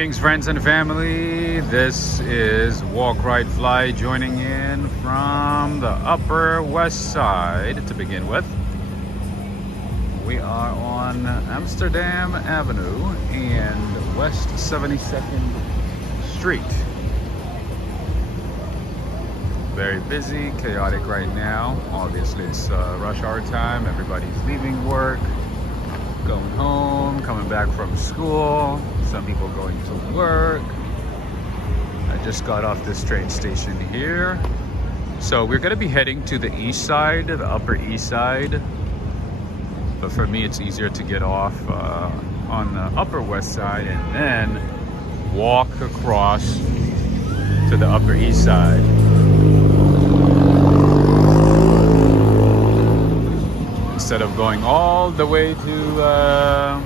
Greetings, friends and family. This is Walk, Ride, Fly joining in from the Upper West Side to begin with. We are on Amsterdam Avenue and West 72nd Street. Very busy, chaotic right now. Obviously, it's rush hour time. Everybody's leaving work, going home, coming back from school. Some people going to work. I just got off this train station here. So we're gonna be heading to the east side, the Upper East Side. But for me, it's easier to get off on the Upper West Side and then walk across to the Upper East Side. Instead of going all the way to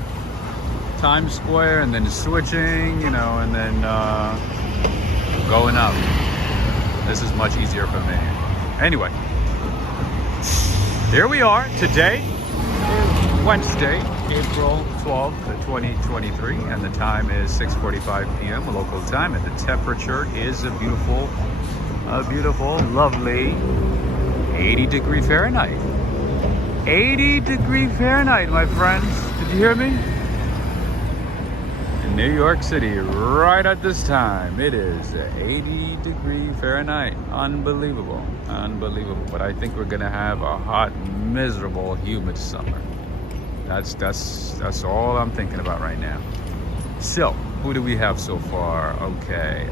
Times Square and then switching, you know, and then going up. This is much easier for me. Anyway, here we are. Today is Wednesday, April 12th, 2023, and the time is 6:45 p.m. local time, and the temperature is a beautiful, lovely 80-degree Fahrenheit. 80-degree Fahrenheit, my friends. Did you hear me? In New York City, right at this time, it is 80-degree Fahrenheit. Unbelievable, unbelievable. But I think we're gonna have a hot, miserable, humid summer. That's all I'm thinking about right now. So, who do we have so far? Okay,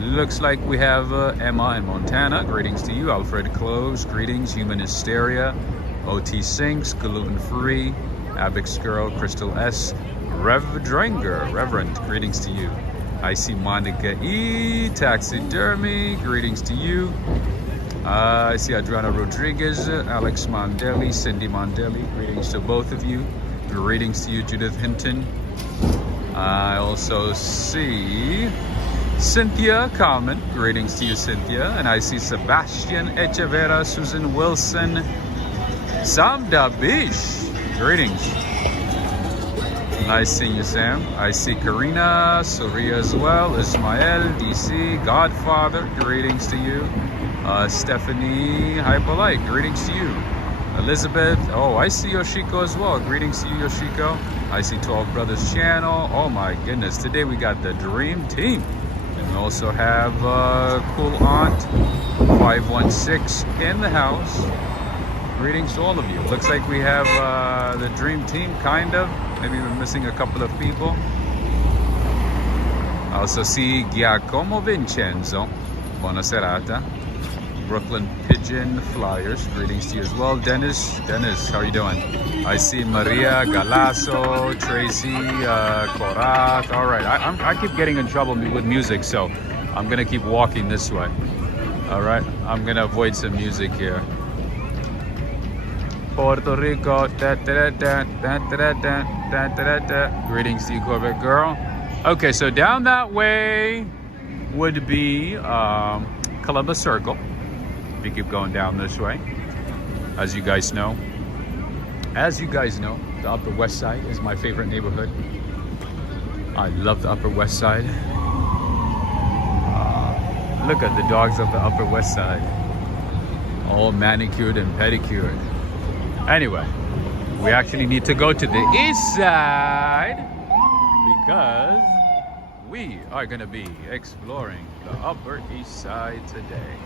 looks like we have Emma in Montana. Greetings to you. Alfred Close. Greetings. Human Hysteria. OT Sinks, Gluten Free, Abix Girl, Crystal S, Reverend, greetings to you. I see Monica E, Taxidermy, greetings to you. I see Adriana Rodriguez, Alex Mondelli, Cindy Mondelli, greetings to both of you. Greetings to you, Judith Hinton. I also see Cynthia Kalman, greetings to you, Cynthia. And I see Sebastian Echevera, Susan Wilson, Sam Dabish, greetings. Nice seeing you, Sam. I see Karina, Soria as well, Ismael, DC, Godfather, greetings to you. Stephanie Hypolite, greetings to you. Elizabeth, oh, I see Yoshiko as well, greetings to you, Yoshiko. I see 12 Brothers Channel, oh my goodness, today we got the Dream Team. And we also have Cool Aunt 516 in the house. Greetings to all of you. Looks like we have the Dream Team, kind of. Maybe we're missing a couple of people. I also see Giacomo Vincenzo. Buona serata. Brooklyn Pigeon Flyers. Greetings to you as well. Dennis, how are you doing? I see Maria Galasso, Tracy, Korat. All right, I keep getting in trouble with music, so I'm gonna keep walking this way. All right, I'm gonna avoid some music here. Puerto Rico, greetings to you, Corvette Girl. Okay, so down that way would be Columbus Circle. If you keep going down this way, as you guys know, the Upper West Side is my favorite neighborhood. I love the Upper West Side. Look at the dogs of the Upper West Side, all manicured and pedicured. Anyway, we actually need to go to the east side because we are going to be exploring the Upper East Side today.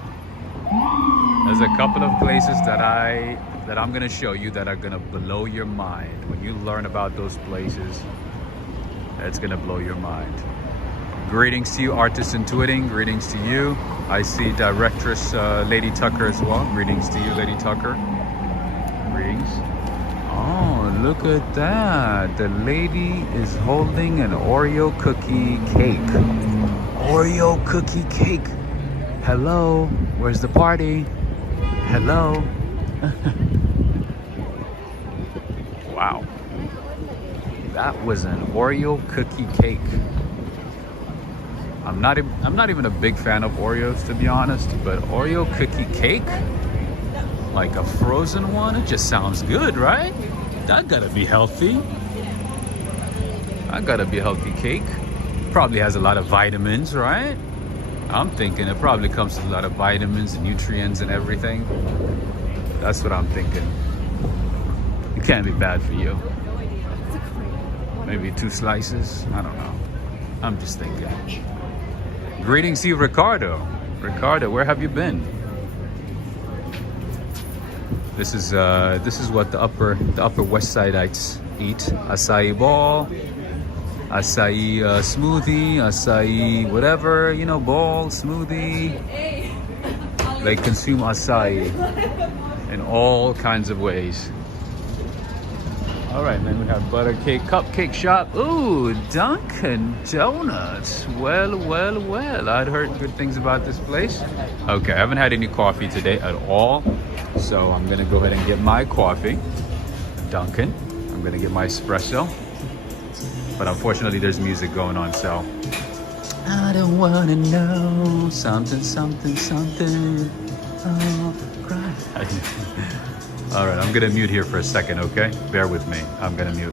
There's a couple of places that I'm going to show you that are going to blow your mind. When you learn about those places, it's going to blow your mind. Greetings to you, Artists Intuiting. Greetings to you. I see Directress Lady Tucker as well. Greetings to you, Lady Tucker. Greetings. Oh, look at that. The lady is holding an Oreo cookie cake. Oreo cookie cake. Hello, where's the party? Hello. Wow. That was an Oreo cookie cake. I'm not even a big fan of Oreos, to be honest, but Oreo cookie cake? Like a frozen one? It just sounds good, right? That gotta be healthy. That gotta be a healthy cake. probably has a lot of vitamins, right? I'm thinking it probably comes with a lot of vitamins and nutrients and everything. That's what I'm thinking. It can't be bad for you. Maybe 2 slices. I don't know. I'm just thinking. Greetings to you, Ricardo. Ricardo, where have you been? This is what the upper West Sideites eat. Acai ball, acai smoothie, acai whatever, you know, ball, smoothie. They consume acai in all kinds of ways. All right, then we have butter cake, cupcake shop. Ooh, Dunkin' Donuts. Well, well, well. I'd heard good things about this place. Okay, I haven't had any coffee today at all. So I'm gonna go ahead and get my coffee. Dunkin'. I'm gonna get my espresso. But unfortunately, there's music going on, so. I don't wanna know something, something, something. Oh, cry. All right, I'm gonna mute here for a second, okay? Bear with me, I'm gonna mute.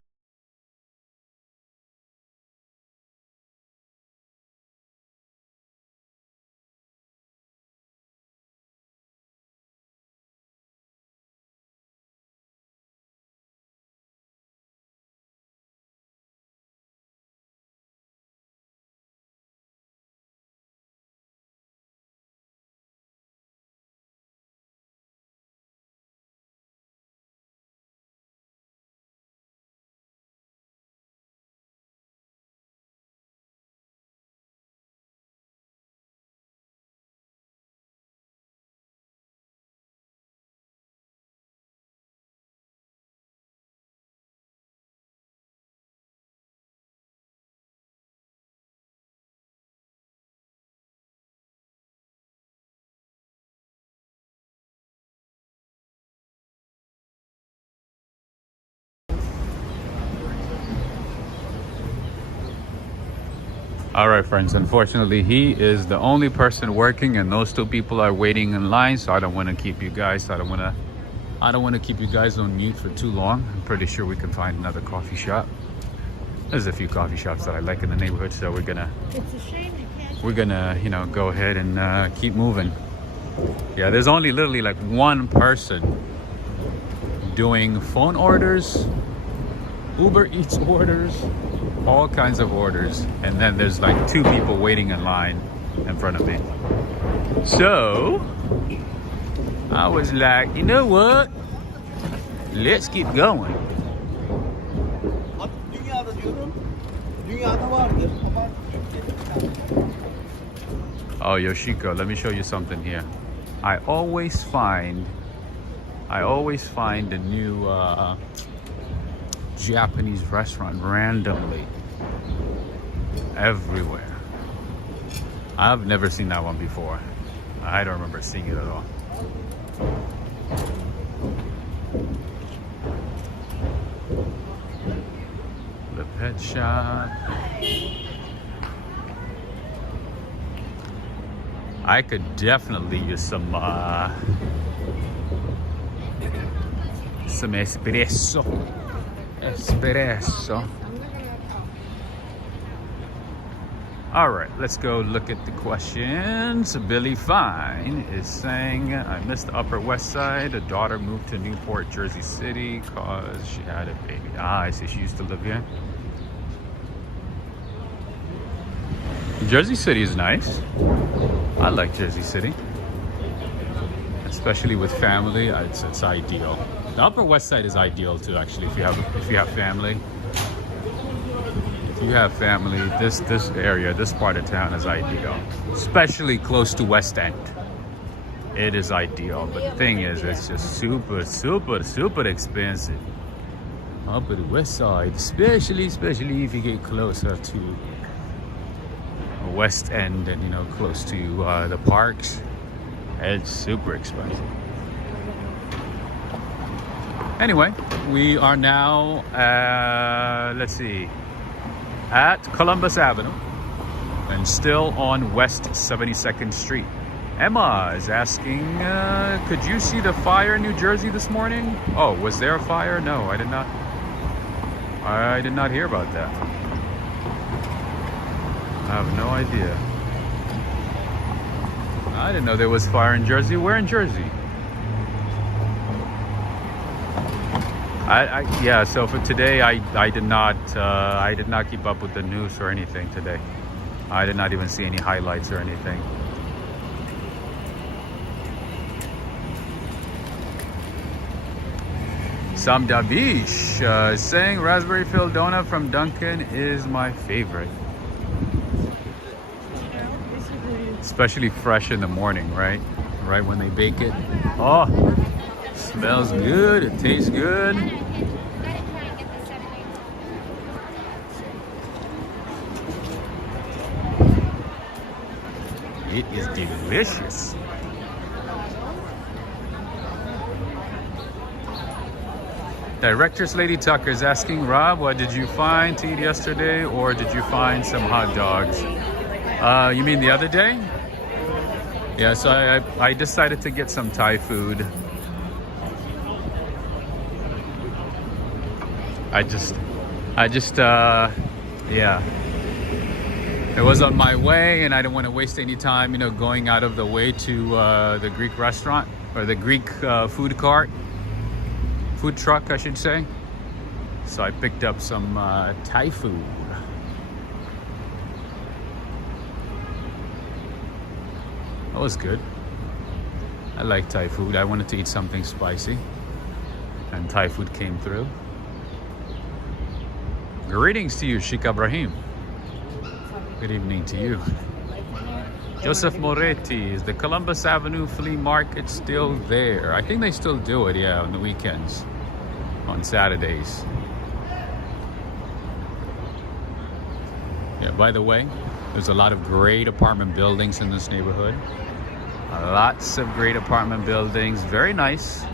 All right, friends, unfortunately, he is the only person working and those 2 people are waiting in line, so I don't want to keep you guys, I don't want to keep you guys on mute for too long. I'm pretty sure we can find another coffee shop. There's a few coffee shops that I like in the neighborhood, so we're gonna, you know, go ahead and keep moving. Yeah, there's only literally like 1 person doing phone orders, Uber Eats orders, all kinds of orders, and then there's like 2 people waiting in line in front of me. So I was like, you know what? Let's keep going. Oh, Yoshiko, let me show you something here. I always find a new Japanese restaurant randomly everywhere. I've never seen that one before. I don't remember seeing it at all. The pet shop. I could definitely use some espresso. All right, let's go look at the questions. Billy Fine is saying, I missed the Upper West Side. A daughter moved to Newport, Jersey City because she had a baby. Ah, I see, she used to live here. Jersey City is nice. I like Jersey City, especially with family. It's ideal. The Upper West Side is ideal too, actually, if you have family. If you have family, this area, this part of town is ideal, especially close to West End. It is ideal, but the thing is, it's just super, super, super expensive. Upper West Side, especially if you get closer to West End and, you know, close to the parks, it's super expensive. Anyway, we are now, let's see, at Columbus Avenue and still on West 72nd Street. Emma is asking, could you see the fire in New Jersey this morning? Oh, was there a fire? No, I did not hear about that. have no idea. I didn't know there was fire in Jersey. Where in Jersey? Yeah. So for today, I did not keep up with the news or anything today. I did not even see any highlights or anything. Sam Davish saying raspberry filled donut from Dunkin' is my favorite. Especially fresh in the morning, right? Right when they bake it. Oh, smells good. It tastes good. It is delicious. Directress Lady Tucker is asking, Rob, what did you find to eat yesterday, or did you find some hot dogs? You mean the other day? Yeah, so I decided to get some Thai food. Yeah. It was on my way, and I didn't want to waste any time, going out of the way to the Greek restaurant, or the Greek food truck, I should say. So I picked up some Thai food. That was good. I like Thai food. I wanted to eat something spicy, and Thai food came through. Greetings to you, Sheikh Ibrahim. Good evening to you. Joseph Moretti, is the Columbus Avenue Flea Market still there? I think they still do it, yeah, on the weekends, on Saturdays. Yeah, by the way, there's a lot of great apartment buildings in this neighborhood. Lots of great apartment buildings, very nice.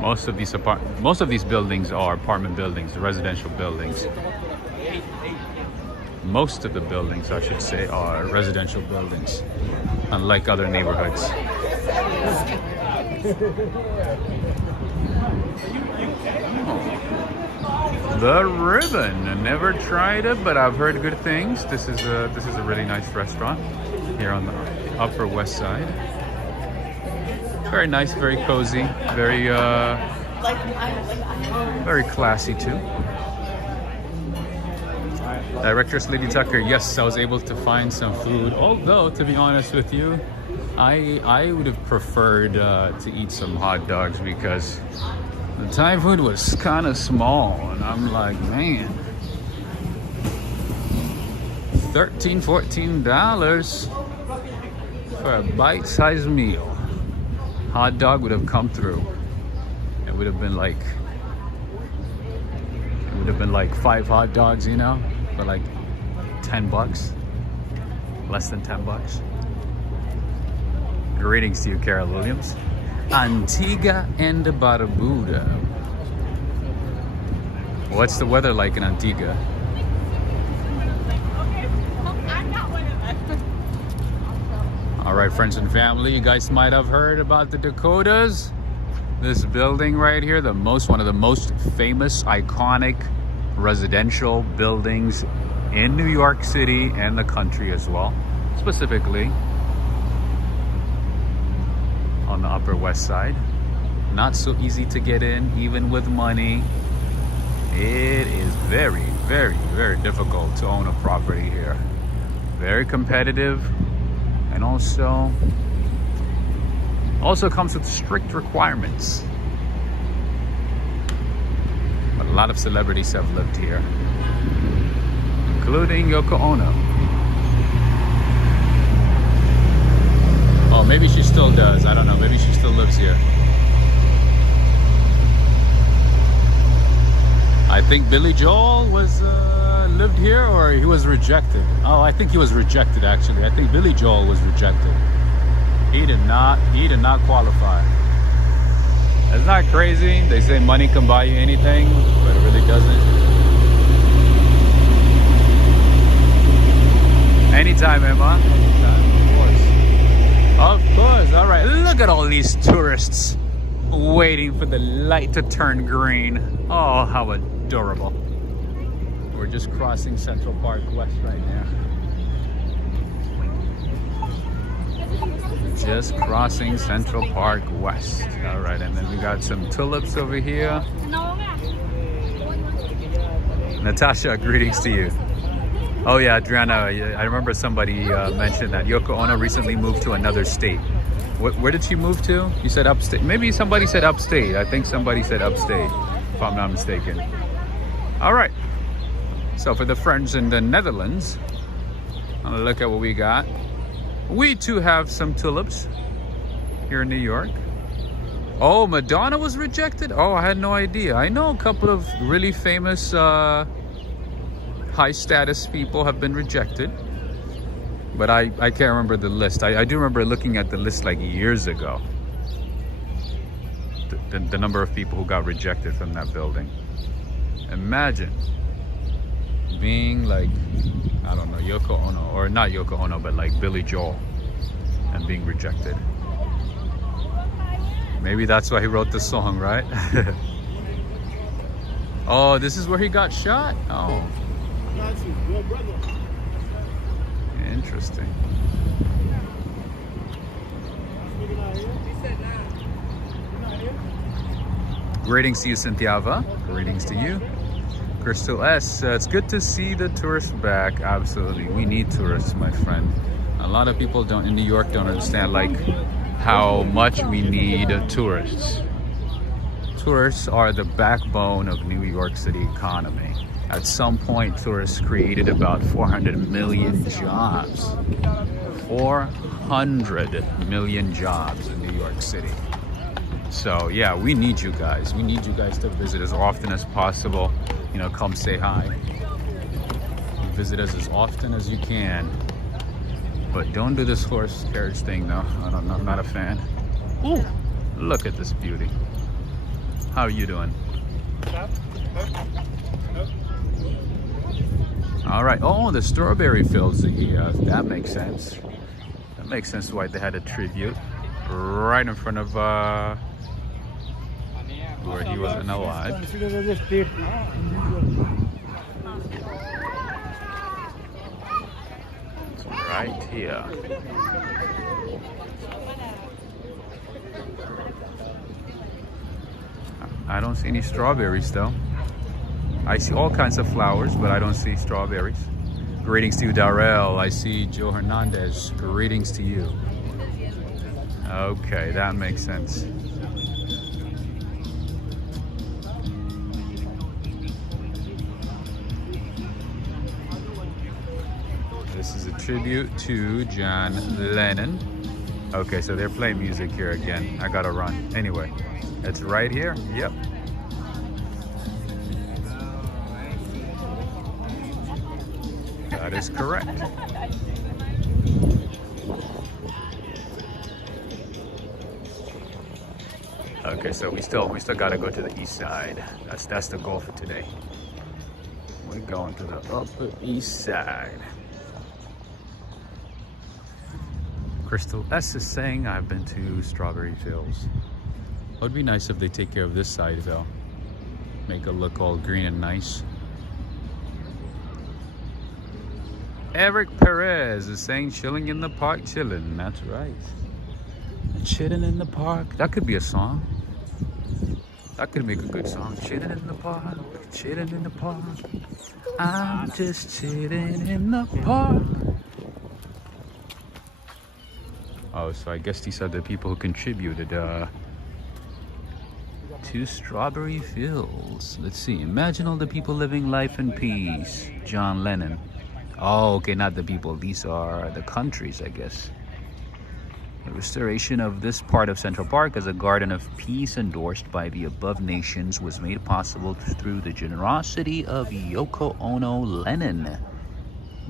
Most of these buildings are apartment buildings, residential buildings. Most of the buildings, I should say, are residential buildings, unlike other neighborhoods. The Ribbon. I never tried it, but I've heard good things. This is a really nice restaurant here on the Upper West Side. Very nice, very cozy, very classy too. Directress Lady Tucker, yes, I was able to find some food. Although, to be honest with you, I would have preferred to eat some hot dogs, because the Thai food was kind of small, and I'm like, man, $13-14 for a bite-sized meal. Hot dog would have come through. It would have been like 5 hot dogs, for like $10, less than $10. Greetings to you, Carol Williams. Antigua and Barbuda. What's the weather like in Antigua? All right, friends and family, you guys might have heard about the Dakotas. This building right here, one of the most famous, iconic residential buildings in New York City and the country as well, specifically on the Upper West Side. Not so easy to get in, even with money. It is very, very, very difficult to own a property here. Very competitive, and also comes with strict requirements. But a lot of celebrities have lived here, including Yoko Ono. Oh, maybe she still does. I don't know. Maybe she still lives here. I think Billy Joel lived here, or he was rejected. Oh, I think he was rejected, actually. I think Billy Joel was rejected. He did not qualify. It's not crazy. They say money can buy you anything, but it really doesn't. Anytime, Emma. Anytime, of course. All right. Look at all these tourists waiting for the light to turn green. Oh, how adorable. we're just crossing Central Park West right now. Just crossing Central Park West. All right, and then we got some tulips over here. Natasha, greetings to you. Oh yeah, Adriana, I remember somebody mentioned that Yoko Ono recently moved to another state. Where did she move to? You said upstate. Maybe somebody said upstate. I think somebody said upstate, if I'm not mistaken. All right. So for the friends in the Netherlands, I'm gonna look at what we got. We too have some tulips here in New York. Oh, Madonna was rejected? Oh, I had no idea. I know a couple of really famous high status people have been rejected, but I can't remember the list. I do remember looking at the list like years ago. The number of people who got rejected from that building. Imagine being like, I don't know, Yoko Ono, or not Yoko Ono, but like Billy Joel, and being rejected. Maybe that's why he wrote the song, right? Oh, this is where he got shot? Oh. Interesting. Greetings to you, Cynthiava. Greetings to you. Crystal S, it's good to see the tourists back. Absolutely, we need tourists, my friend. A lot of people in New York don't understand like how much we need tourists. Tourists are the backbone of New York City economy. At some point, tourists created about 400 million jobs. 400 million jobs in New York City. So yeah, we need you guys. We need you guys to visit as often as possible. You know, come say hi. Visit us as often as you can. But don't do this horse carriage thing though. I'm not a fan. Ooh, look at this beauty. How are you doing? All right. Oh, the strawberry fields here. That makes sense. That makes sense why they had a tribute right in front of where he wasn't alive. It's right here. I don't see any strawberries though. I see all kinds of flowers, but I don't see strawberries. Greetings to you, Darrell. I see Joe Hernandez. Greetings to you. Okay, that makes sense. This is a tribute to John Lennon. Okay, so they're playing music here again. I gotta run. Anyway, it's right here. Yep. That is correct. Okay, so we still gotta go to the east side. That's the goal for today. We're going to the Upper East Side. Crystal S is saying I've been to Strawberry Fields. It would be nice if they take care of this side though. Make it look all green and nice. Eric Perez is saying chilling in the park, chilling. That's right. Chilling in the park. That could be a song. That could make a good song. Chilling in the park, chilling in the park. I'm just chilling in the park. Oh, so I guess these are the people who contributed to Strawberry Fields. Let's see. Imagine all the people living life in peace. John Lennon. Oh, okay, not the people. These are the countries, I guess. The restoration of this part of Central Park as a garden of peace endorsed by the above nations was made possible through the generosity of Yoko Ono Lennon,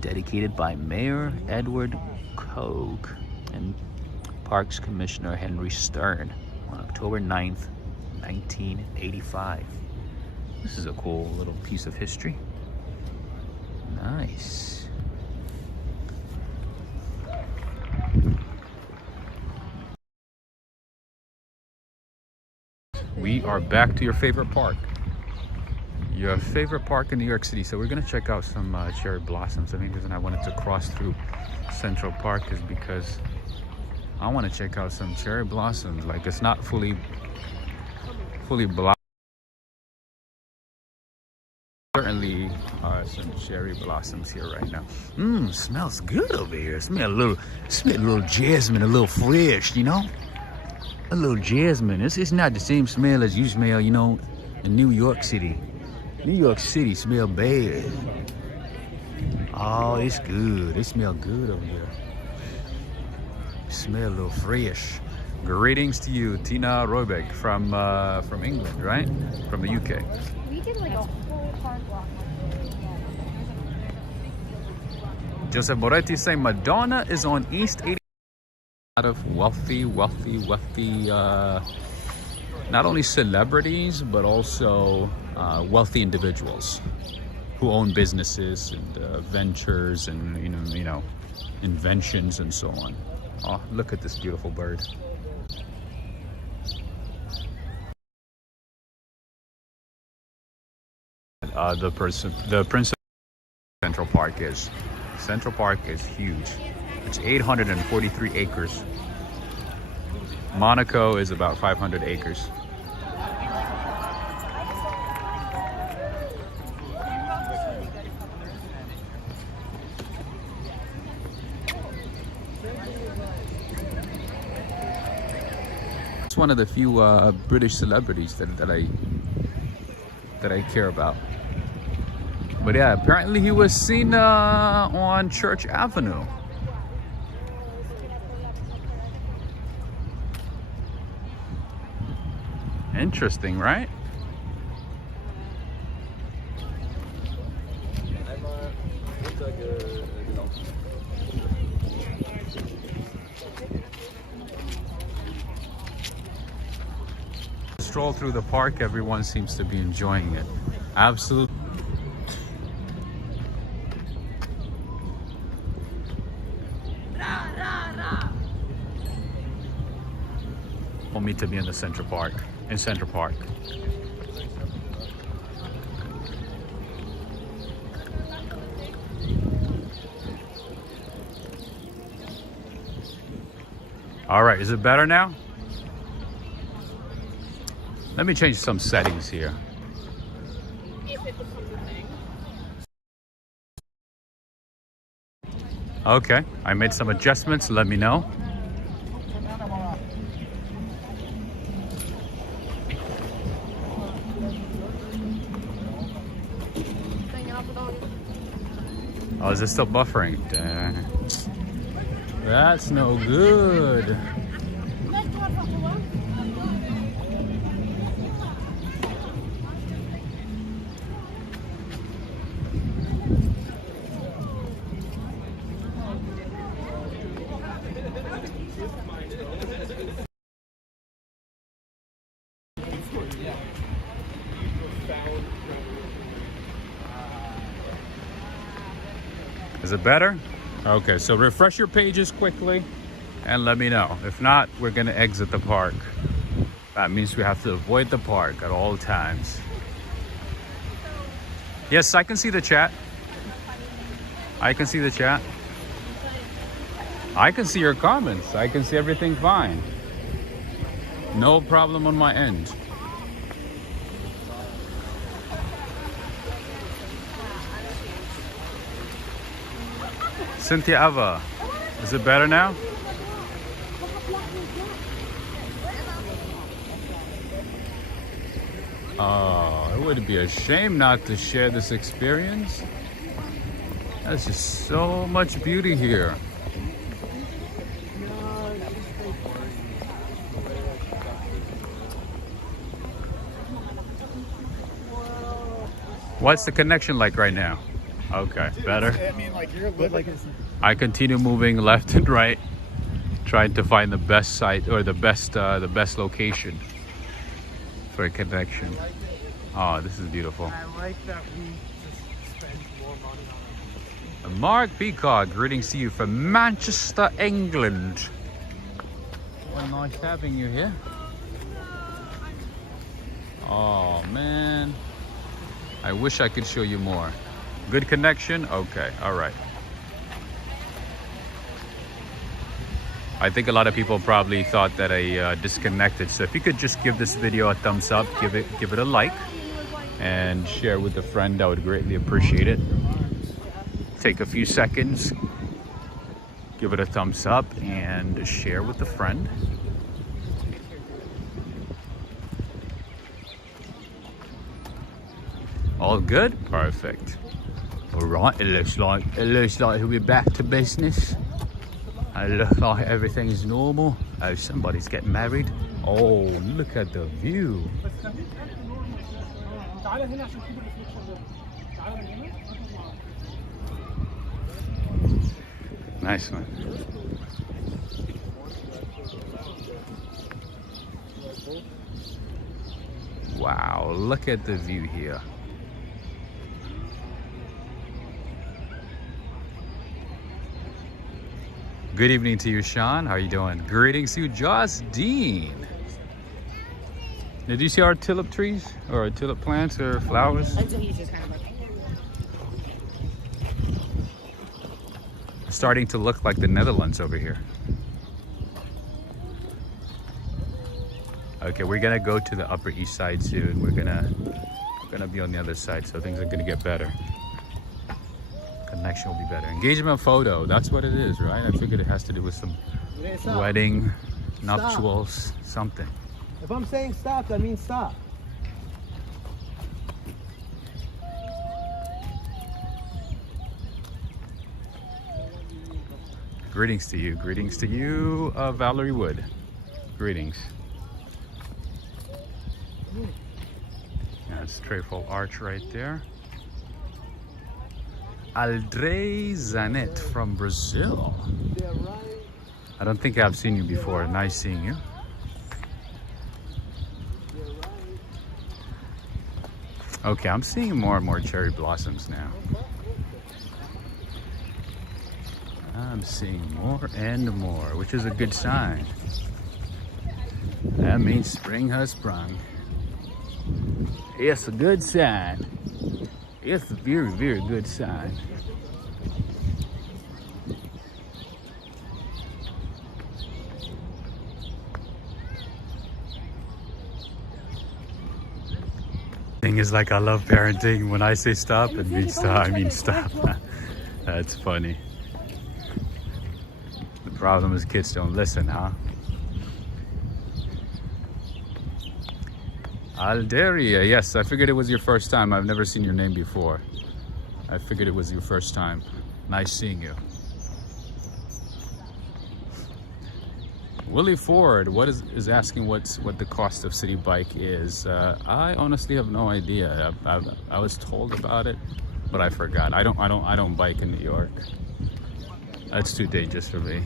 dedicated by Mayor Edward Koch and Parks Commissioner Henry Stern on October 9th, 1985. This is a cool little piece of history. Nice. We are back to your favorite park. Your favorite park in New York City. So we're gonna check out some cherry blossoms. The main reason I wanted to cross through Central Park is because I want to check out some cherry blossoms. Like, it's not fully blocked. Certainly some cherry blossoms here right now. Smells good over here. Smell a little jasmine, a little fresh, you know? A little jasmine. It's not the same smell as you smell, you know, in New York City. New York City smell bad. Oh, it's good. It smell good over here. Smell a little fresh. Greetings to you, Tina Robeck from England, right? From the UK. We did like a whole park walk. Joseph Moretti saying Madonna is on East 80. A lot of wealthy, not only celebrities, but also wealthy individuals who own businesses and ventures and you know inventions and so on. Oh, look at this beautiful bird. The Prince Central Park is. Central Park is huge. It's 843 acres. Monaco is about 500 acres. It's one of the few British celebrities that I care about. But yeah, apparently he was seen on Church Avenue. Interesting, right? Stroll through the park, everyone seems to be enjoying it. Absolutely. Want me to be in the Central Park, in Central Park. All right, is it better now? Let me change some settings here. Okay, I made some adjustments, let me know. Oh, is it still buffering? Dang. That's no good. Is it better? Okay, so refresh your pages quickly and let me know. If not, we're gonna exit the park. That means we have to avoid the park at all times. Yes, I can see the chat. I can see the chat. I can see your comments. I can see everything fine. No problem on my end. Cynthia Ava, is it better now? Oh, it would be a shame not to share this experience. There's just so much beauty here. What's the connection like right now? Okay, better. I mean, like you're like I continue moving left and right, trying to find the best site or the best location for a connection. Oh, this is beautiful. I like that we just spend more money on it. Mark Peacock, greetings to you from Manchester, England. Well, nice having you here. Oh man, I wish I could show you more. Good connection? Okay, all right. I think a lot of people probably thought that I disconnected. So if you could just give this video a thumbs up, give it a like, and share with a friend, I would greatly appreciate it. Take a few seconds, give it a thumbs up, and share with a friend. All good? Perfect. All right, it looks like we're back to business. It looks like everything's normal. Oh, somebody's getting married. Oh, look at the view. Nice one. Wow, look at the view here. Good evening to you, Sean. How are you doing? Greetings to you, Justine. Did you see our tulip trees or our tulip plants or flowers? Starting to look like the Netherlands over here. Okay, we're gonna go to the Upper East Side soon. We're gonna be on the other side, so things are gonna get better. Connection will be better. Engagement photo, that's what it is, right? I figured it has to do with some wedding, nuptials, something. If I'm saying stop, that means stop. Greetings to you, Valerie Wood. Greetings. That's Trefoil Arch right there. Aldre Zanet from Brazil. I don't think I've seen you before. Nice seeing you. Okay, I'm seeing more and more cherry blossoms now. I'm seeing more and more, which is a good sign. That means spring has sprung. It's a good sign. It's a very, very good sign. Thing is, like, I love parenting. When I say stop, it means stop. I mean stop. That's funny. The problem is kids don't listen, huh? Alderia, yes, I figured it was your first time. I've never seen your name before. I figured it was your first time. Nice seeing you. Willie Ford, is asking what the cost of city bike is. I honestly have no idea. I was told about it, but I forgot. I don't bike in New York. That's too dangerous for me.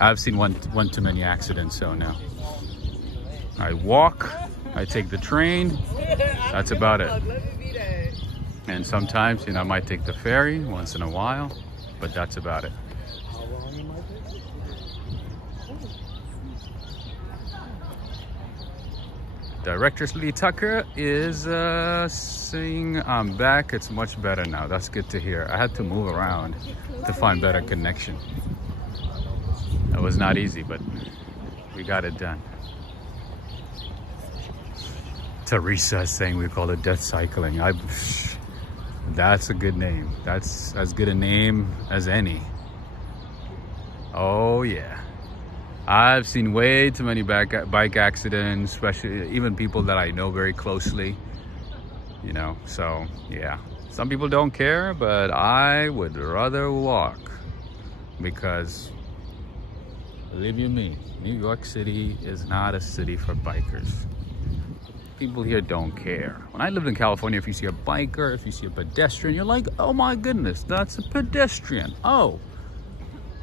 I've seen one too many accidents, so no. I walk. I take the train. That's about it. And sometimes, I might take the ferry once in a while, but that's about it. Director Lee Tucker is saying I'm back. It's much better now. That's good to hear. I had to move around to find better connection. It was not easy, but we got it done. Teresa is saying we call it death cycling. That's a good name. That's as good a name as any. Oh yeah. I've seen way too many bike accidents, especially even people that I know very closely. So yeah. Some people don't care, but I would rather walk because, believe you me, New York City is not a city for bikers. People here don't care. When I lived in California, if you see a biker, if you see a pedestrian, you're like, oh my goodness, that's a pedestrian. Oh,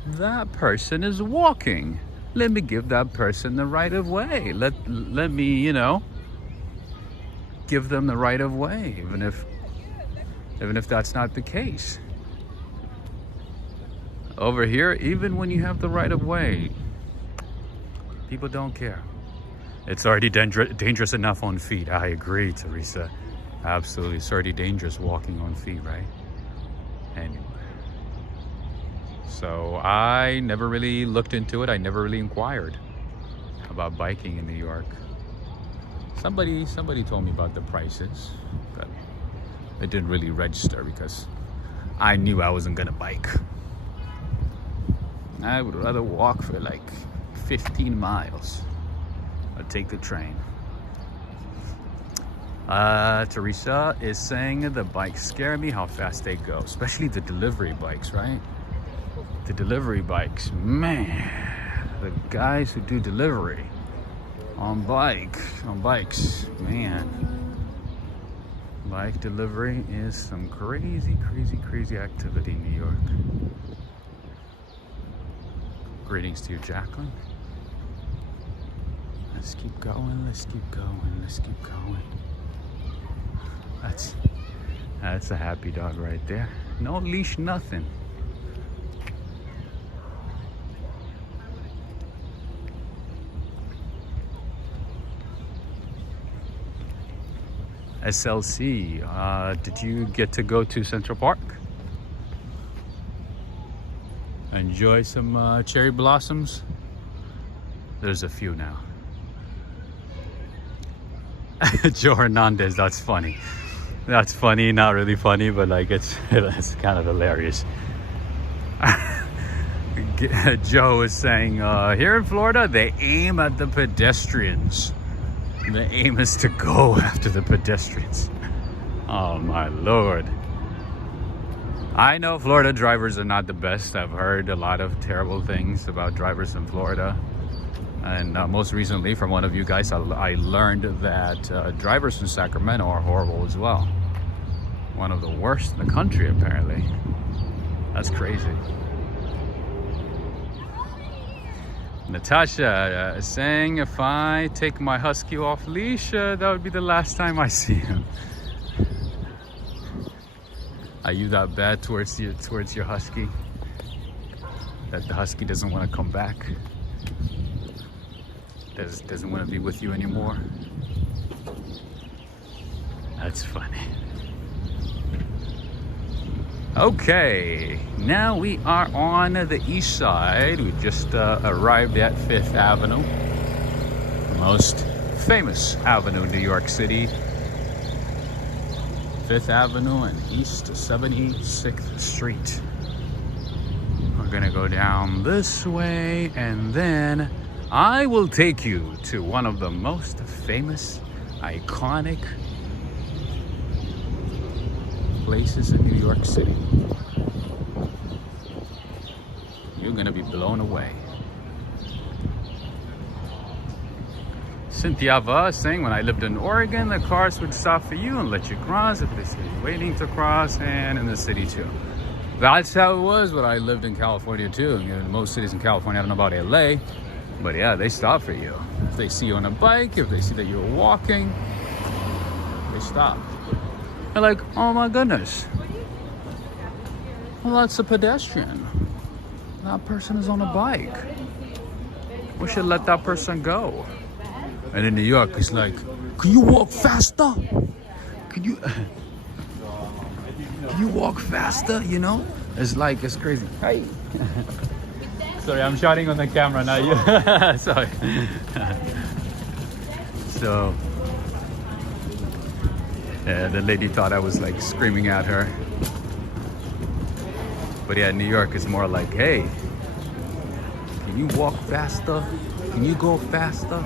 that person is walking. Let me give that person the right of way. Let me, give them the right of way, even if that's not the case. Over here, even when you have the right of way, people don't care. It's already dangerous enough on feet. I agree, Teresa. Absolutely. It's already dangerous walking on feet, right? Anyway. So I never really looked into it. I never really inquired about biking in New York. Somebody told me about the prices, but it didn't really register because I knew I wasn't gonna bike. I would rather walk for like 15 miles or take the train. Teresa is saying the bikes scare me, how fast they go, especially the delivery bikes, right? The delivery bikes, man, the guys who do delivery on bikes, man. Bike delivery is some crazy activity in New York. Greetings to you, Jacqueline. Let's keep going, let's keep going, let's keep going. That's a happy dog right there. No leash, nothing. SLC, did you get to go to Central Park? Enjoy some cherry blossoms? There's a few now. Joe Hernandez, that's funny. That's funny, not really funny, but like it's kind of hilarious. Joe is saying, here in Florida, they aim at the pedestrians. The aim is to go after the pedestrians. Oh my Lord. I know Florida drivers are not the best. I've heard a lot of terrible things about drivers in Florida. And most recently from one of you guys, I learned that drivers in Sacramento are horrible as well. One of the worst in the country, apparently. That's crazy. Natasha is saying if I take my husky off leash, that would be the last time I see him. Are you that bad towards your husky? That the husky doesn't want to come back? Doesn't want to be with you anymore? That's funny. Okay, now we are on the east side. We just arrived at 5th Avenue, the most famous avenue in New York City. 5th Avenue and East 76th Street. We're gonna go down this way and then I will take you to one of the most famous, iconic places in New York City. You're gonna be blown away. Cynthia Va saying, when I lived in Oregon, the cars would stop for you and let you cross if they see you waiting to cross, and in the city too. That's how it was when I lived in California too. You know, most cities in California, I don't know about LA, but yeah, they stop for you. If they see you on a bike, if they see that you're walking, they stop. They're like, oh my goodness. Well, that's a pedestrian. That person is on a bike. We should let that person go. And in New York, it's like, can you walk faster? Can you walk faster, you know? It's like, it's crazy. Hey. Sorry, I'm shouting on the camera, not you. Sorry. So, yeah, the lady thought I was like screaming at her. But yeah, in New York, it's more like, hey, can you walk faster? Can you go faster?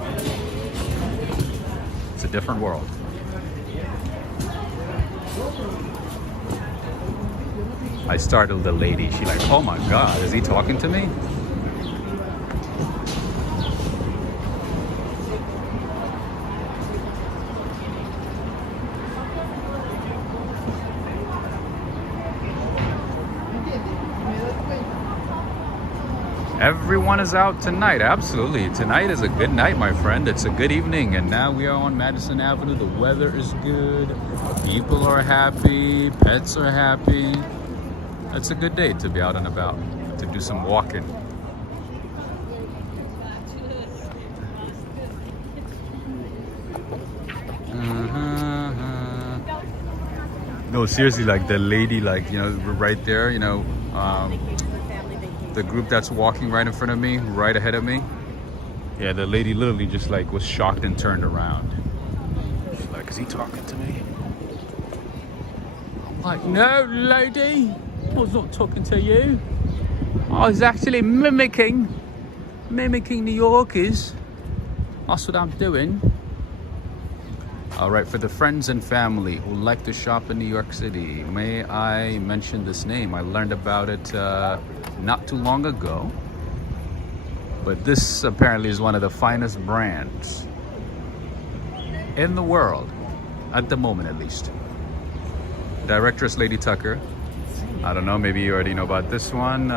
It's a different world. I startled the lady. She's like, oh my God, is he talking to me? Everyone is out tonight. Absolutely. Tonight is a good night, my friend. It's a good evening. And now we are on Madison Avenue. The weather is good. People are happy. Pets are happy. It's a good day to be out and about, to do some walking. No, seriously, like the lady, like, you know, right there, you know, the group that's walking right in front of me, right ahead of me. Yeah, the lady literally just like was shocked and turned around. She's like, is he talking to me? I'm like, no, lady, I was not talking to you. I was actually mimicking New Yorkers. That's what I'm doing. All right, for the friends and family who like to shop in New York City, may I mention this name? I learned about it not too long ago. But this apparently is one of the finest brands in the world, at the moment at least. Directress Lady Tucker. I don't know, maybe you already know about this one.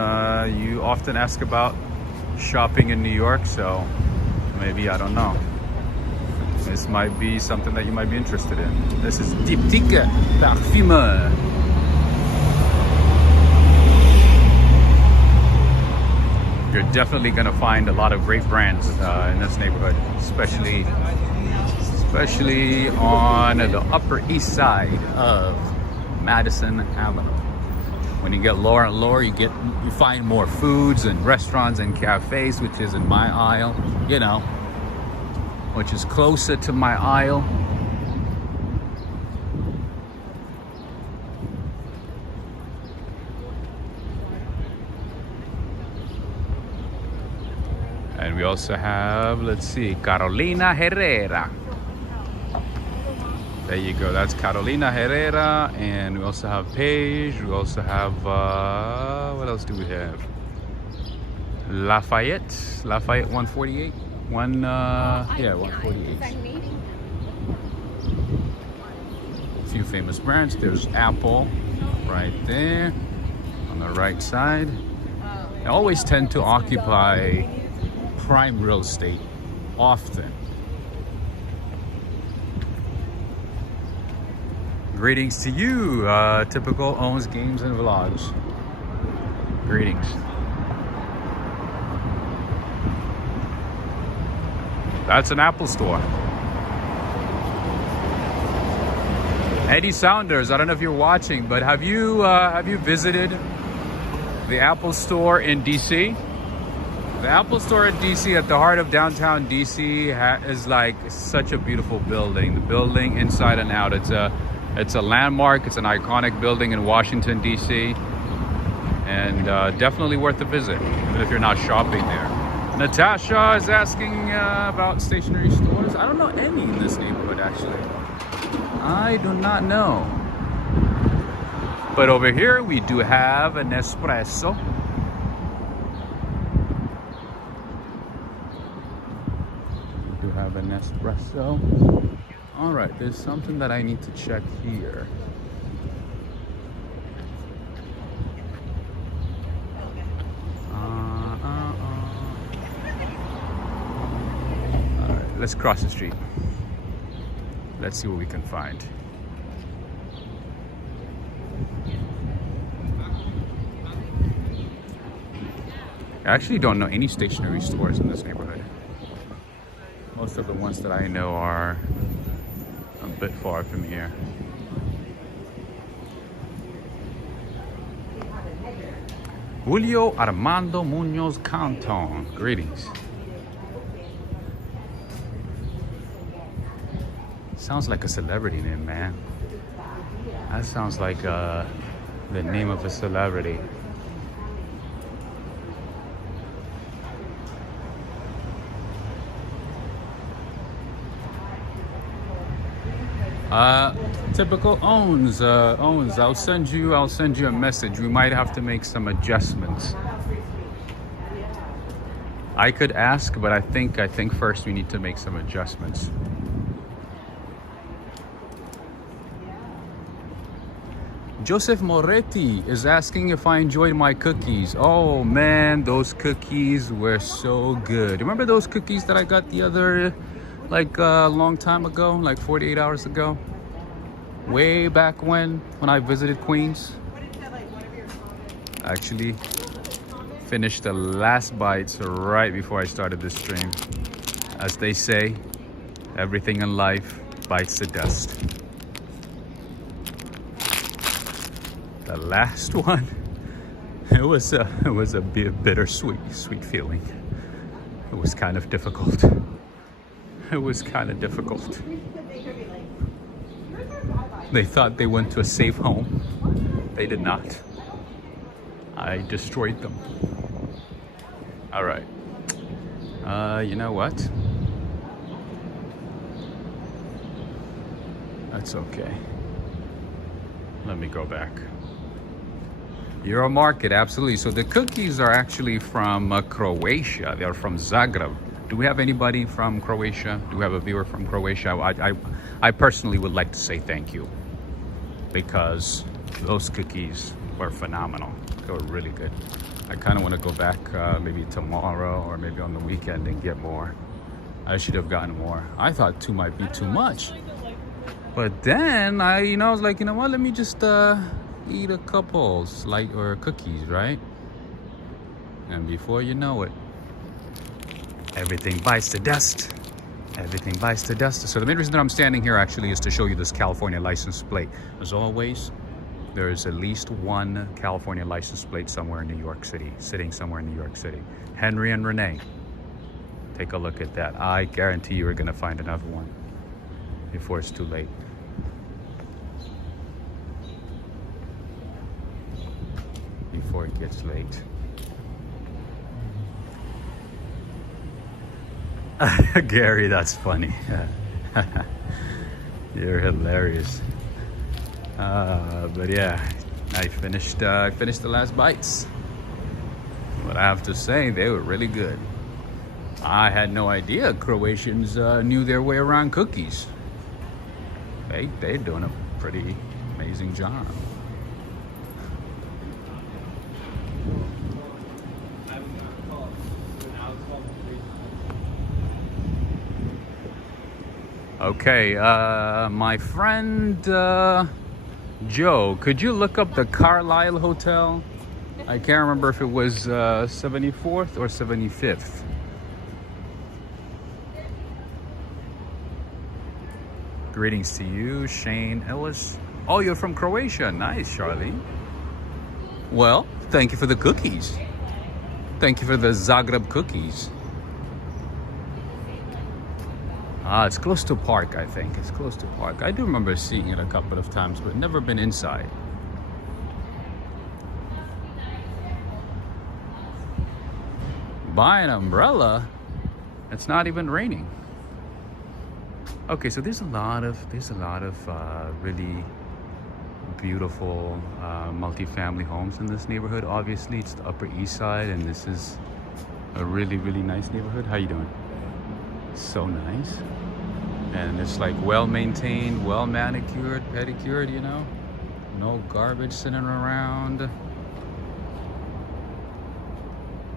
You often ask about shopping in New York, so maybe, I don't know. This might be something that you might be interested in. This is Diptyque Parfumeur. You're definitely gonna find a lot of great brands in this neighborhood, especially on the Upper East Side of Madison Avenue. When you get lower and lower, you find more foods and restaurants and cafes, which is in my aisle, you know, which is closer to my aisle. And we also have, let's see, Carolina Herrera. There you go, that's Carolina Herrera. And we also have Paige. We also have, what else do we have? Lafayette 148. Yeah, 148. A few famous brands. There's Apple right there on the right side. They always tend to occupy prime real estate often. Greetings to you, typical owns games and vlogs. Greetings. That's an Apple store. Eddie Saunders, I don't know if you're watching, but have you visited the Apple store in DC? The Apple store in DC, at the heart of downtown DC, is like such a beautiful building. The building inside and out, it's a landmark. It's an iconic building in Washington DC, and definitely worth a visit, even if you're not shopping there. Natasha is asking about stationery stores. I don't know any in this neighborhood, actually. I do not know. But over here we do have an espresso. We do have an espresso. All right, there's something that I need to check here. Let's cross the street. Let's see what we can find. I actually don't know any stationery stores in this neighborhood. Most of the ones that I know are a bit far from here. Julio Armando Munoz Canton. Greetings. Sounds like a celebrity name, man. That sounds like the name of a celebrity. Typical owns. I'll send you a message. We might have to make some adjustments. I could ask, but I think first we need to make some adjustments. Joseph Moretti is asking if I enjoyed my cookies. Oh man, those cookies were so good. Remember those cookies that I got the other, like a long time ago, like 48 hours ago? Way back when I visited Queens. I actually finished the last bites right before I started this stream. As they say, everything in life bites the dust. The last one, it was a bittersweet feeling. It was kind of difficult. It was kind of difficult. They thought they went to a safe home. They did not. I destroyed them. All right. You know what? That's okay. Let me go back. Euro Market, absolutely. So the cookies are actually from Croatia. They're from Zagreb. Do we have anybody from Croatia? Do we have a viewer from Croatia? I personally would like to say thank you, because those cookies were phenomenal. They were really good. I kind of want to go back maybe tomorrow or maybe on the weekend and get more. I should have gotten more. I thought 2 might be too much. But then I was like, you know what? Let me just eat a couple cookies, right? And before you know it, everything bites the dust. Everything bites the dust. So the main reason that I'm standing here actually is to show you this California license plate. As always, there's at least one California license plate somewhere in New York City, sitting somewhere in New York City. Henry and Renee. Take a look at that. I guarantee you are going to find another one before it's too late. Before it gets late. Gary, that's funny. You're hilarious. But yeah, I finished the last bites. But I have to say, they were really good. I had no idea Croatians knew their way around cookies. They're doing a pretty amazing job. Okay, my friend Joe, could you look up the Carlisle Hotel? I can't remember if it was 74th or 75th. Greetings to you, Shane Ellis. Oh, you're from Croatia. Nice, Charlie. Well, thank you for the cookies. Thank you for the Zagreb cookies. It's close to park, I think. It's close to park. I do remember seeing it a couple of times, but never been inside. Buy an umbrella? It's not even raining. Okay, so there's a lot of really beautiful multifamily homes in this neighborhood. Obviously, it's the Upper East Side, and this is a really, really nice neighborhood. How you doing? So nice. And it's like well maintained, well manicured, pedicured, you know? No garbage sitting around.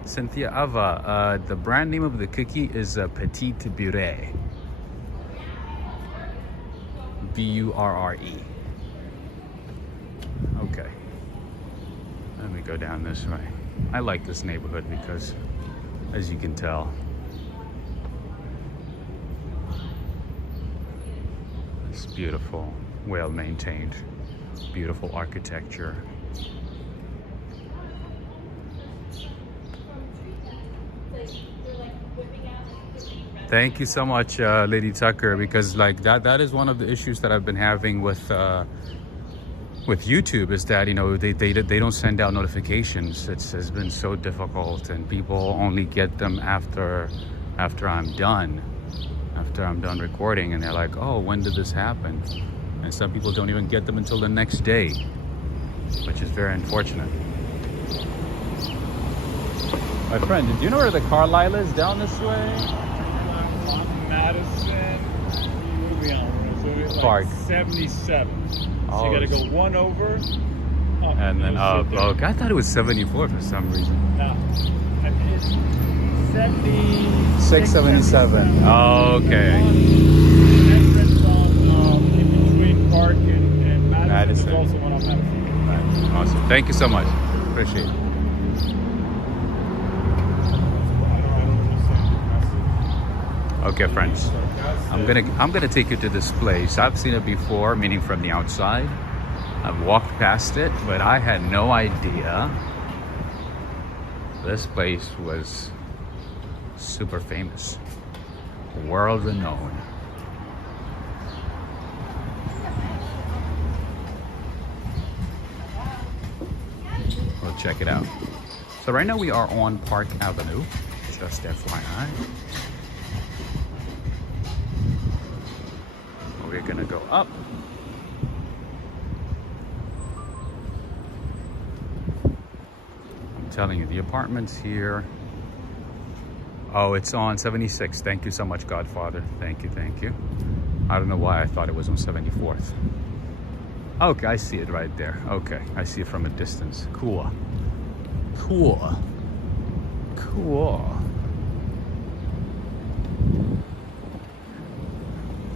Cynthia Ava, the brand name of the cookie is Petite Burre. B-U-R-R-E. Okay. Let me go down this way. I like this neighborhood because, as you can tell, it's beautiful, well maintained, beautiful architecture. Thank you so much, Lady Tucker, because like that is one of the issues that I've been having with YouTube, is that, you know, they don't send out notifications. It's been so difficult, and people only get them after I'm done recording, and they're like, oh, when did this happen? And some people don't even get them until the next day, which is very unfortunate. My friend, did you know where the Carlisle is down this way? Madison, Park. 77. So Oh, you gotta go one over, up, and then up. Oh, I thought it was 74 for some reason. No, I mean, it's 677. 77. Oh, okay. Entrance on in between Park and Madison. Madison. There's also one on Madison. Awesome. Thank you so much. Appreciate it. Okay, friends. I'm gonna take you to this place. I've seen it before, meaning from the outside. I've walked past it, but I had no idea this place was super famous, world renowned. We'll check it out. So right now we are on Park Avenue, just FYI. We're gonna go up. I'm telling you, the apartments here. Oh, it's on 76. Thank you so much, Godfather. Thank you, thank you. I don't know why I thought it was on 74th. Okay, I see it right there. Okay, I see it from a distance. Cool. Cool. Cool.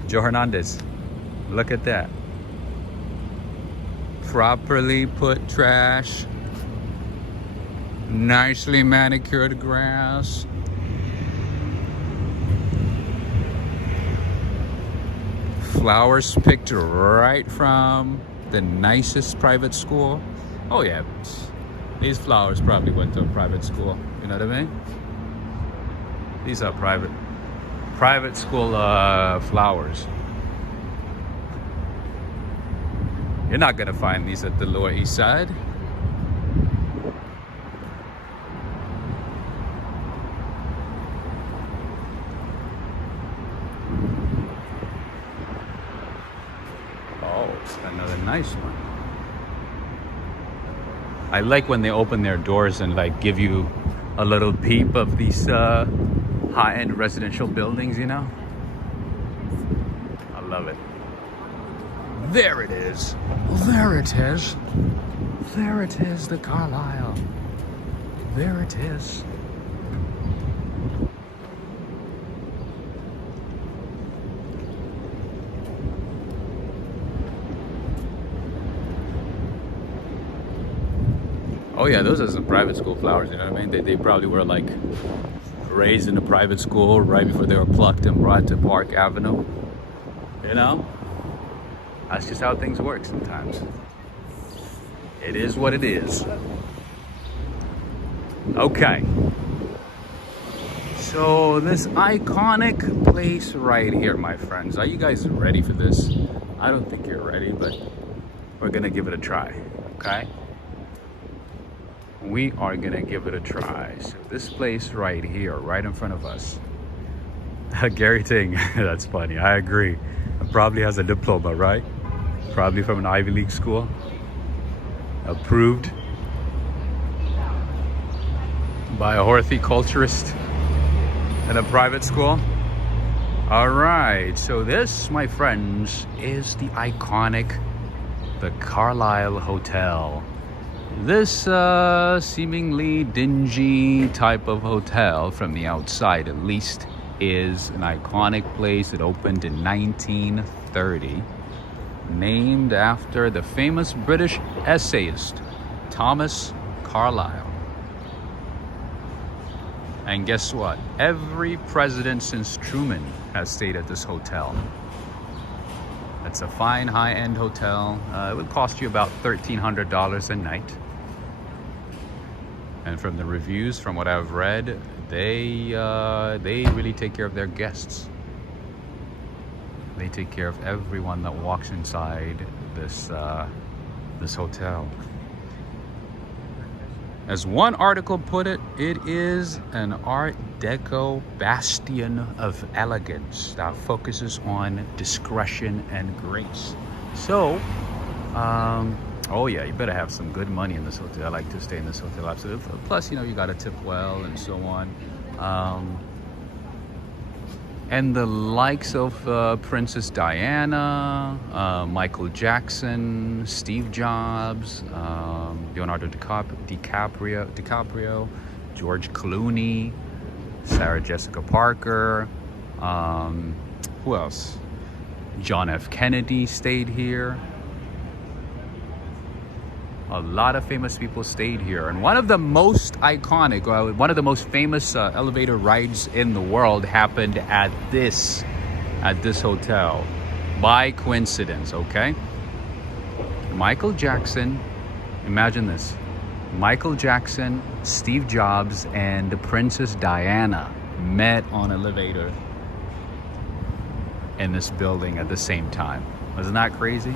Joe Hernandez, look at that. Properly put trash. Nicely manicured grass. Flowers picked right from the nicest private school. Oh yeah, these flowers probably went to a private school. You know what I mean? These are private school flowers. You're not gonna find these at the Lower East Side. Oh, another nice one. I like when they open their doors and like give you a little peep of these high-end residential buildings, you know? I love it. There it is. There it is. There it is, the Carlisle. There it is. Oh yeah, those are some private school flowers, you know what I mean? They probably were like raised in a private school right before they were plucked and brought to Park Avenue. You know? That's just how things work sometimes. It is what it is. Okay. So this iconic place right here, my friends. Are you guys ready for this? I don't think you're ready, but we're gonna give it a try, okay? We are gonna give it a try. So this place right here, right in front of us. Gary Ting, that's funny, I agree. Probably has a diploma, right? Probably from an Ivy League school. Approved by a horticulturist in a private school. All right, so this, my friends, is the iconic, the Carlisle Hotel. This seemingly dingy type of hotel, from the outside at least, is an iconic place. It opened in 1930, named after the famous British essayist Thomas Carlyle. And guess what? Every president since Truman has stayed at this hotel. It's a fine high-end hotel. It would cost you about $1,300 a night. And from the reviews, from what I've read, they really take care of their guests. They take care of everyone that walks inside this this hotel. As one article put it, it is an Art Deco bastion of elegance that focuses on discretion and grace. So, oh yeah, you better have some good money in this hotel. I like to stay in this hotel, absolutely. Plus, you know, you got to tip well and so on. And the likes of Princess Diana, Michael Jackson, Steve Jobs, Leonardo DiCaprio, George Clooney, Sarah Jessica Parker, who else? John F. Kennedy stayed here. A lot of famous people stayed here, and one of the most iconic, one of the most famous elevator rides in the world happened at this hotel, by coincidence. Okay, Michael Jackson, imagine this, Michael Jackson, Steve Jobs, and the Princess Diana met on an elevator in this building at the same time. Wasn't that crazy?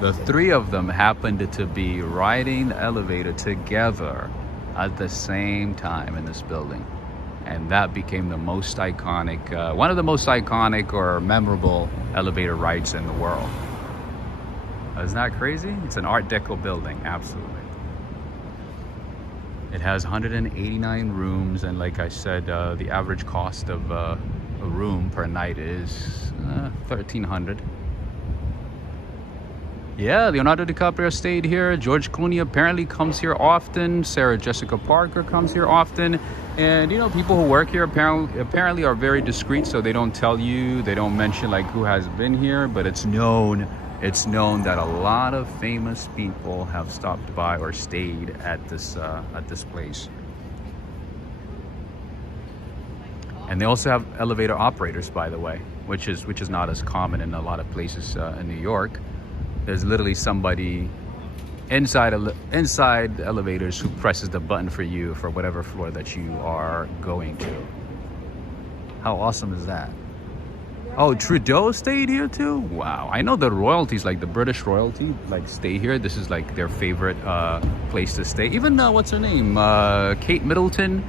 The three of them happened to be riding the elevator together at the same time in this building. And that became the most iconic, one of the most iconic or memorable elevator rides in the world. Isn't that crazy? It's an Art Deco building, absolutely. It has 189 rooms, and like I said, the average cost of a room per night is $1,300. Yeah, Leonardo DiCaprio stayed here. George Clooney apparently comes here often. Sarah Jessica Parker comes here often. And you know, people who work here apparently are very discreet, so they don't tell you, they don't mention like who has been here, but it's known that a lot of famous people have stopped by or stayed at this place. And they also have elevator operators, by the way, which is not as common in a lot of places in New York. There's literally somebody inside elevators who presses the button for you for whatever floor that you are going to. How awesome is that? Oh, Trudeau stayed here too? Wow. I know the royalties, like the British royalty, like stay here. This is like their favorite place to stay. Even what's her name? Kate Middleton,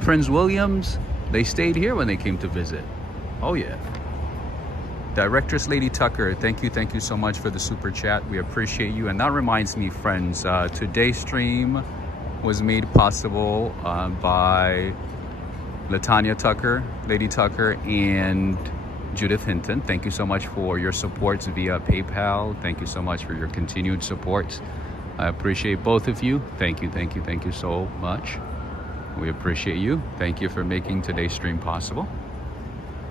Prince Williams, they stayed here when they came to visit. Oh yeah. Directress Lady Tucker, thank you so much for the super chat. We appreciate you. And that reminds me, friends, today's stream was made possible by Latanya Tucker, Lady Tucker, and Judith Hinton. Thank you so much for your supports via PayPal. Thank you so much for your continued support. I appreciate both of you. Thank you so much. We appreciate you. Thank you for making today's stream possible.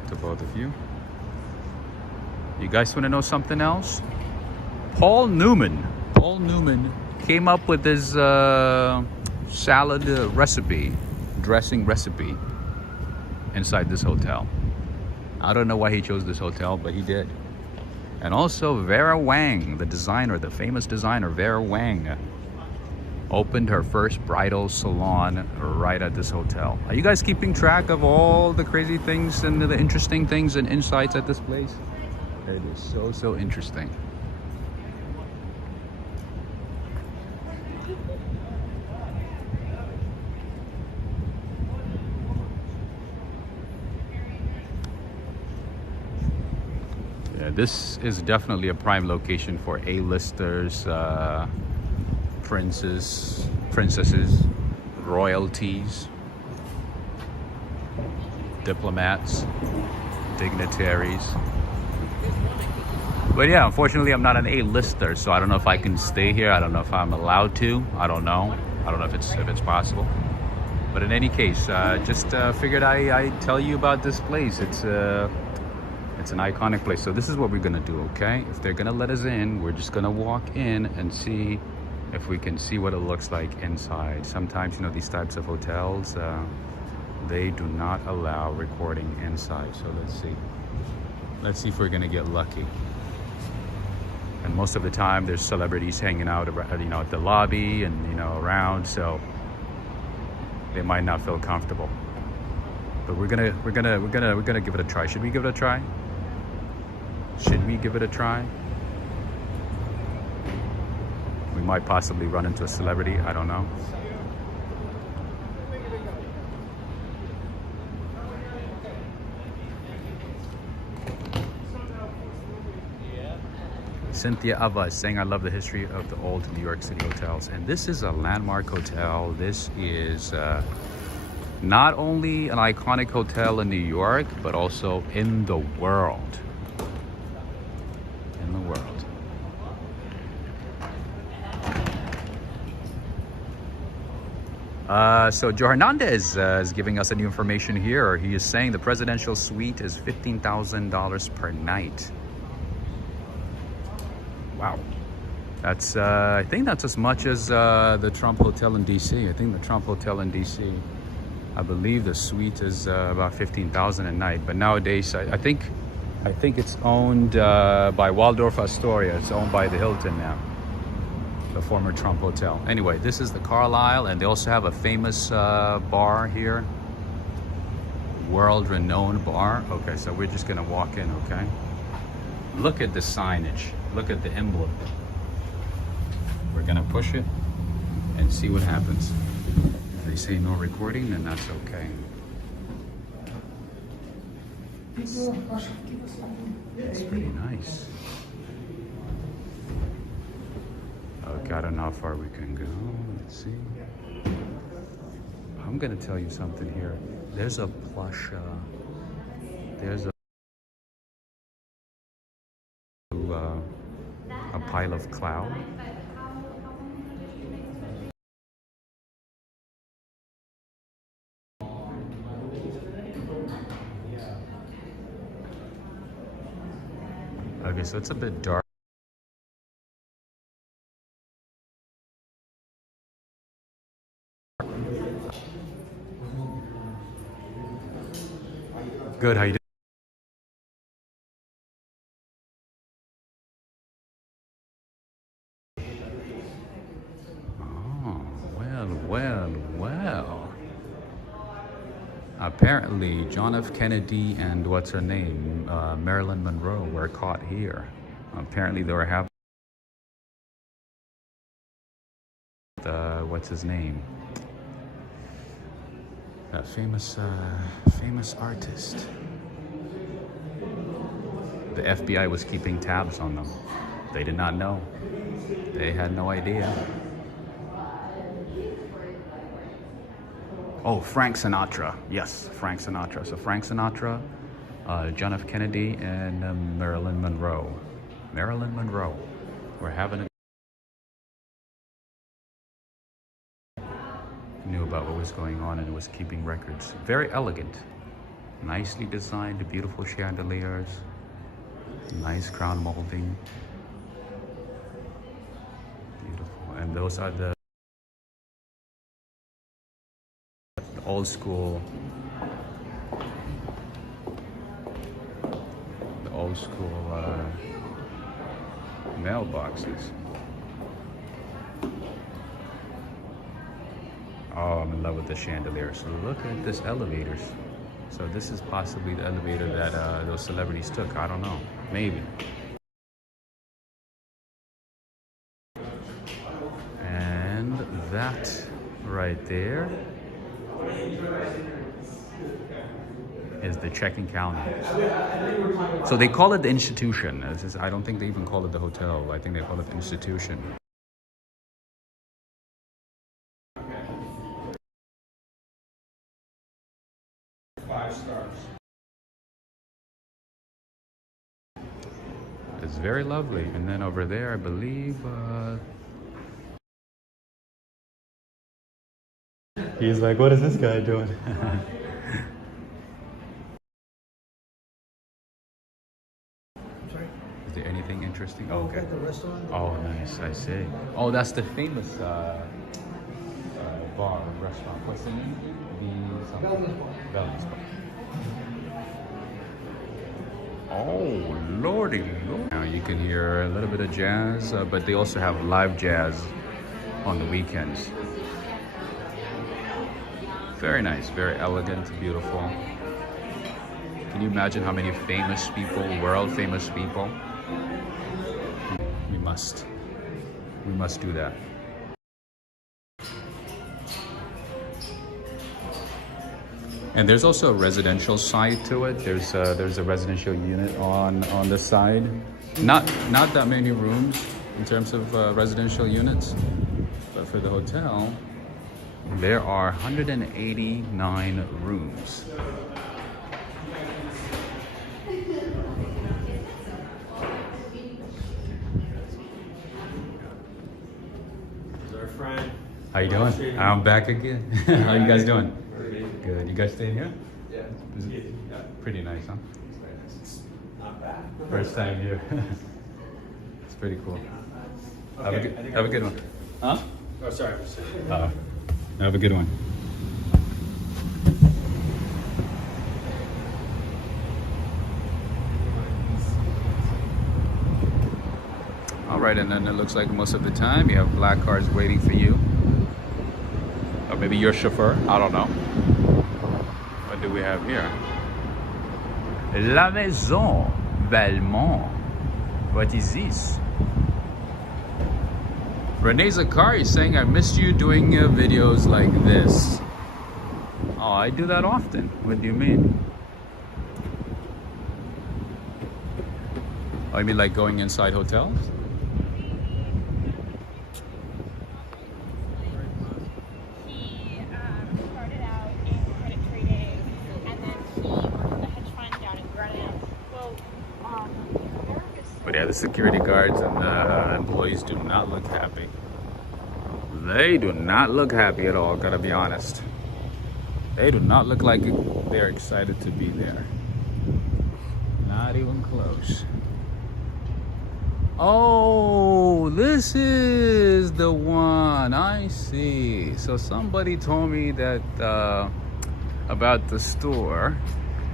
To both of you. You guys want to know something else? Paul Newman came up with this salad recipe, dressing recipe inside this hotel. I don't know why he chose this hotel, but he did. And also Vera Wang, the designer, the famous designer Vera Wang, opened her first bridal salon right at this hotel. Are you guys keeping track of all the crazy things and the interesting things and insights at this place? It is so interesting. Yeah, this is definitely a prime location for A-listers, princesses, royalties, diplomats, dignitaries. But yeah, unfortunately, I'm not an A-lister, so I don't know if I can stay here. I don't know if I'm allowed to. I don't know if it's possible. But in any case, just figured I'd tell you about this place. It's an iconic place. So this is what we're gonna do, okay? If they're gonna let us in, we're just gonna walk in and see if we can see what it looks like inside. Sometimes, you know, these types of hotels, they do not allow recording inside. So let's see if we're gonna get lucky. And most of the time there's celebrities hanging out, you know, at the lobby and, you know, around, so they might not feel comfortable. But we're gonna give it a try. Should we give it a try? Should we give it a try? We might possibly run into a celebrity, I don't know. Cynthia Ava is saying, I love the history of the old New York City hotels. And this is a landmark hotel. This is not only an iconic hotel in New York, but also in the world. In the world. So Joe Hernandez is giving us a new information here. He is saying the presidential suite is $15,000 per night. Wow. That's, I think that's as much as the Trump Hotel in DC. I think the Trump Hotel in DC, I believe the suite is about $15,000 a night. But nowadays, I think it's owned by Waldorf Astoria. It's owned by the Hilton now. the former Trump Hotel. Anyway, this is the Carlisle, and they also have a famous bar here. World-renowned bar. Okay, so we're just gonna walk in, okay? Look at the signage. Look at the emblem. We're gonna push it and see what happens. If they say no recording, then that's okay. It's pretty nice. Okay, I don't know how far we can go. Let's see. I'm gonna tell you something here. There's a plush, there's a pile of cloud. Okay, so it's a bit dark. Good, how you doing? Oh, well. Apparently, John F. Kennedy and what's her name, Marilyn Monroe, were caught here. Apparently, they were having what's his name? A famous artist. The FBI was keeping tabs on them. They did not know. They had no idea. Oh, Frank Sinatra. Yes, Frank Sinatra. So Frank Sinatra, John F. Kennedy, and Marilyn Monroe. Marilyn Monroe. We're having a knew about what was going on and was keeping records. Very elegant. Nicely designed, beautiful chandeliers. Nice crown molding. Beautiful. And those are the old school mailboxes. Oh, I'm in love with the chandeliers. Look at this elevators. So this is possibly the elevator that those celebrities took. I don't know. Maybe. And that right there is the checking counter. So they call it the institution. I don't think they even call it the hotel. I think they call it the institution. It's very lovely. And then over there, I believe, he's like, what is this guy doing? Is there anything interesting? Oh, okay. Oh, nice. I see. Oh, that's the famous bar, restaurant. What's the name? Wellness Bar. Oh, lordy lord. Now you can hear a little bit of jazz, but they also have live jazz on the weekends. Very nice, very elegant, beautiful. Can you imagine how many famous people, world famous people? We must do that. And there's also a residential side to it. There's a residential unit on the side. Not that many rooms in terms of residential units, but for the hotel, there are 189 rooms. This is our friend. How you doing? I'm back again. How you guys doing? Good. You guys staying here? Yeah. Pretty nice, huh? Not bad. First time here. It's pretty cool. Okay. Have a good one. Huh? Oh, sorry. Have a good one. All right? And then it looks like most of the time you have black cars waiting for you. Or maybe your chauffeur, I don't know. What do we have here? La Maison Belmont. What is this? Renee Zakari is saying, I missed you doing videos like this. Oh, I do that often. What do you mean? Oh, you mean like going inside hotels? He started out in credit trading, and then he worked at a hedge fund down in Greenwich. Well, But yeah, the security guards and the employees do not look happy. They do not look happy at all, gotta be honest. They do not look like they're excited to be there. Not even close. Oh, this is the one. I see. So somebody told me that about the store.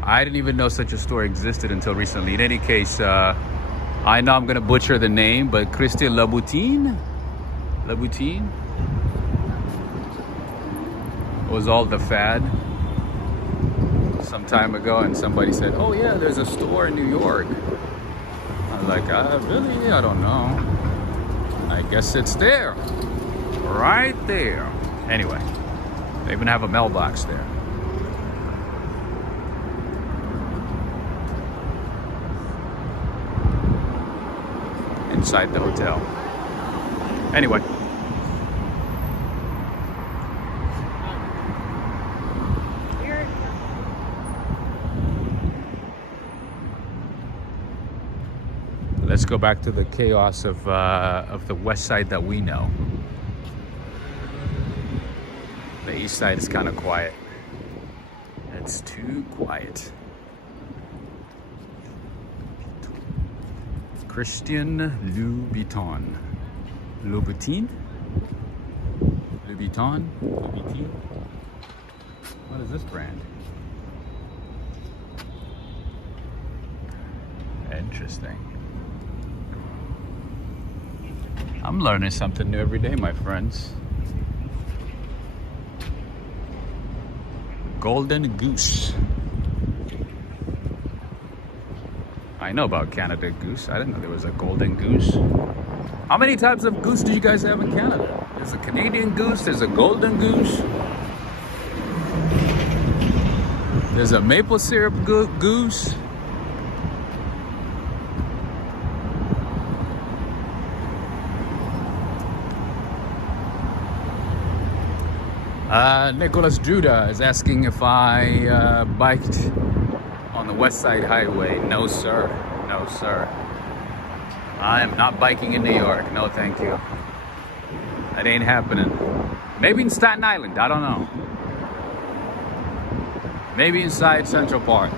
I didn't even know such a store existed until recently. In any case, I know I'm gonna butcher the name, but Christian Louboutin was all the fad some time ago, and somebody said, oh yeah, there's a store in New York. I was like, really? I don't know. I guess it's there. Right there. Anyway, they even have a mailbox there. Inside the hotel. Anyway. Let's go back to the chaos of the west side that we know. The east side is kind of quiet. It's too quiet. Christian Louboutin. Louboutin? Louboutin? Louboutin? What is this brand? Interesting. I'm learning something new every day, my friends. Golden Goose. I know about Canada Goose. I didn't know there was a Golden Goose. How many types of goose do you guys have in Canada? There's a Canadian goose, there's a Golden Goose. There's a maple syrup goose. Nicholas Judah is asking if I biked on the West Side Highway. No, sir. No, sir. I am not biking in New York. No, thank you. That ain't happening. Maybe in Staten Island. I don't know. Maybe inside Central Park.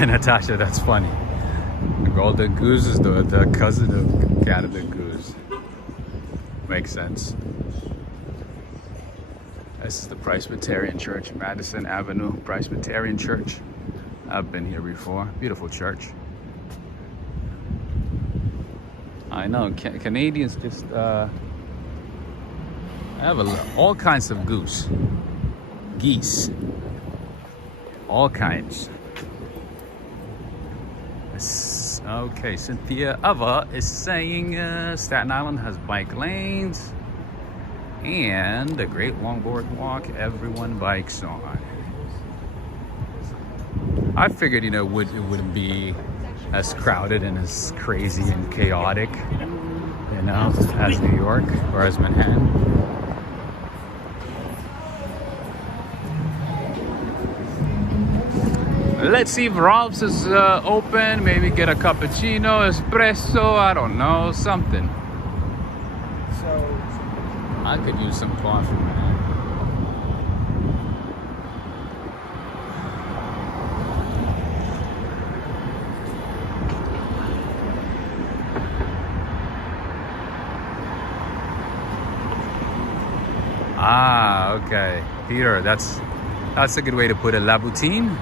Natasha, that's funny. The Golden Goose is the cousin of Canada Goose. Makes sense. This is the Presbyterian Church, Madison Avenue Presbyterian Church. I've been here before. Beautiful church. I know, Canadians just have all kinds of geese. All kinds. Okay, Cynthia Ava is saying Staten Island has bike lanes and a great longboard walk everyone bikes on. I figured, it wouldn't be as crowded and as crazy and chaotic, as New York or as Manhattan. Let's see if Ralph's is open. Maybe get a cappuccino, espresso, I don't know, something. So I could use some coffee, man. Ah, okay. Peter, that's a good way to put it. Louboutin.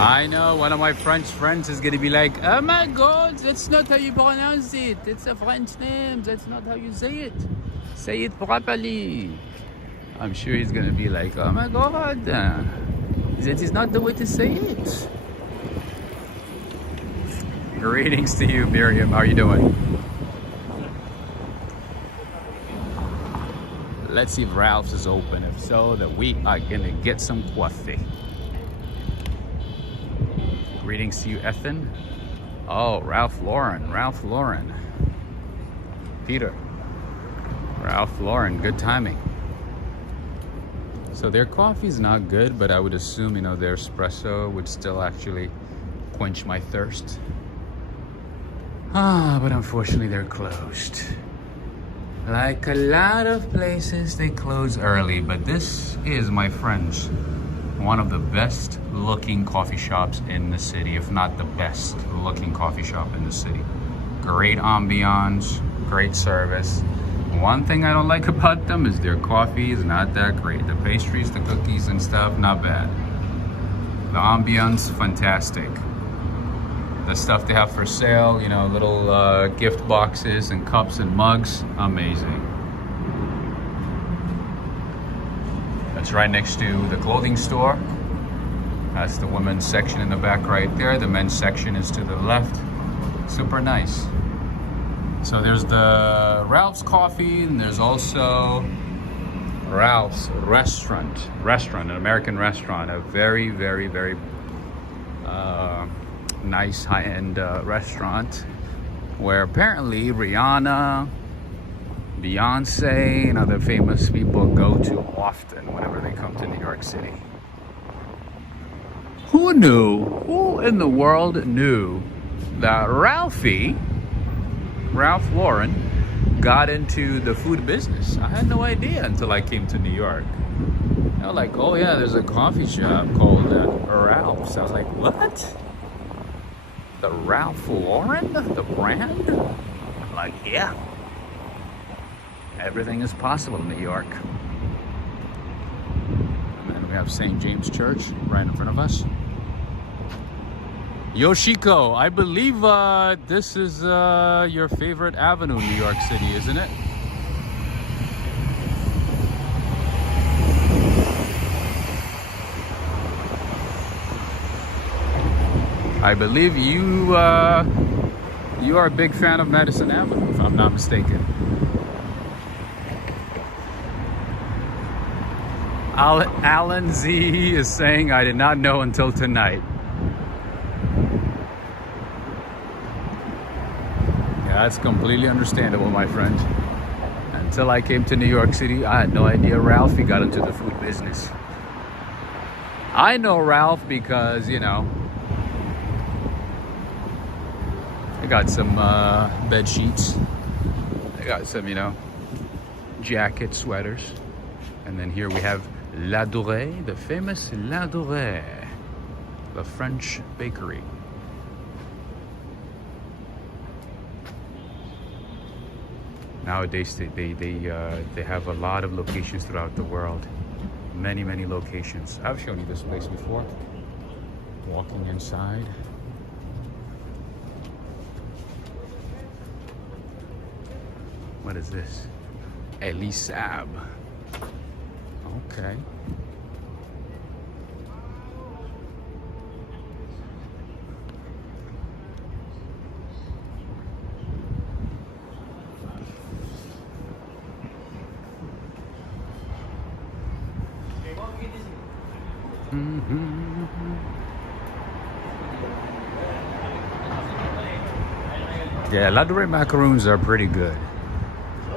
I know one of my French friends is gonna be like, oh my god, that's not how you pronounce it. It's a French name. That's not how you say it. Say it properly. I'm sure he's gonna be like, oh my god, that is not the way to say it. Greetings to you, Miriam. How are you doing? Let's see if Ralph's is open. If so, then we are gonna get some coffee. Greetings to you, Ethan. Oh, Ralph Lauren. Peter. Ralph Lauren, good timing. So their coffee's not good, but I would assume, you know, their espresso would still actually quench my thirst. But unfortunately they're closed. Like a lot of places, they close early, but this is, my friends, one of the best looking coffee shops in the city, if not the best looking coffee shop in the city. Great ambiance, great service. One thing I don't like about them is their coffee is not that great. The pastries, the cookies and stuff, not bad. The ambiance, fantastic. The stuff they have for sale, you know, little gift boxes and cups and mugs, amazing. That's right next to the clothing store. That's the women's section in the back right there. The men's section is to the left. Super nice. So there's the Ralph's Coffee, and there's also Ralph's Restaurant, an American restaurant, a very, very, very nice high-end restaurant where apparently Rihanna, Beyonce, and other famous people go to often whenever they come to New York City. Who knew? Who in the world knew that Ralph Lauren got into the food business? I had no idea until I came to New York. I was like, oh yeah, there's a coffee shop called Ralph's. I was like, what? The Ralph Lauren? The brand? I'm like, yeah. Everything is possible in New York. And then we have St. James Church right in front of us. Yoshiko, I believe this is your favorite avenue in New York City, isn't it? I believe you are a big fan of Madison Avenue, if I'm not mistaken. Alan Z is saying, I did not know until tonight. Yeah, that's completely understandable, my friend. Until I came to New York City, I had no idea Ralphie got into the food business. I know Ralph because, you know, I got some bed sheets. I got some, you know, jacket, sweaters. And then here we have La Dorée, the famous La Dorée, the French bakery. Nowadays, they have a lot of locations throughout the world. Many, many locations. I've shown you this place before. Walking inside. What is this? Elisab. Okay. Yeah, La Dorée macaroons are pretty good.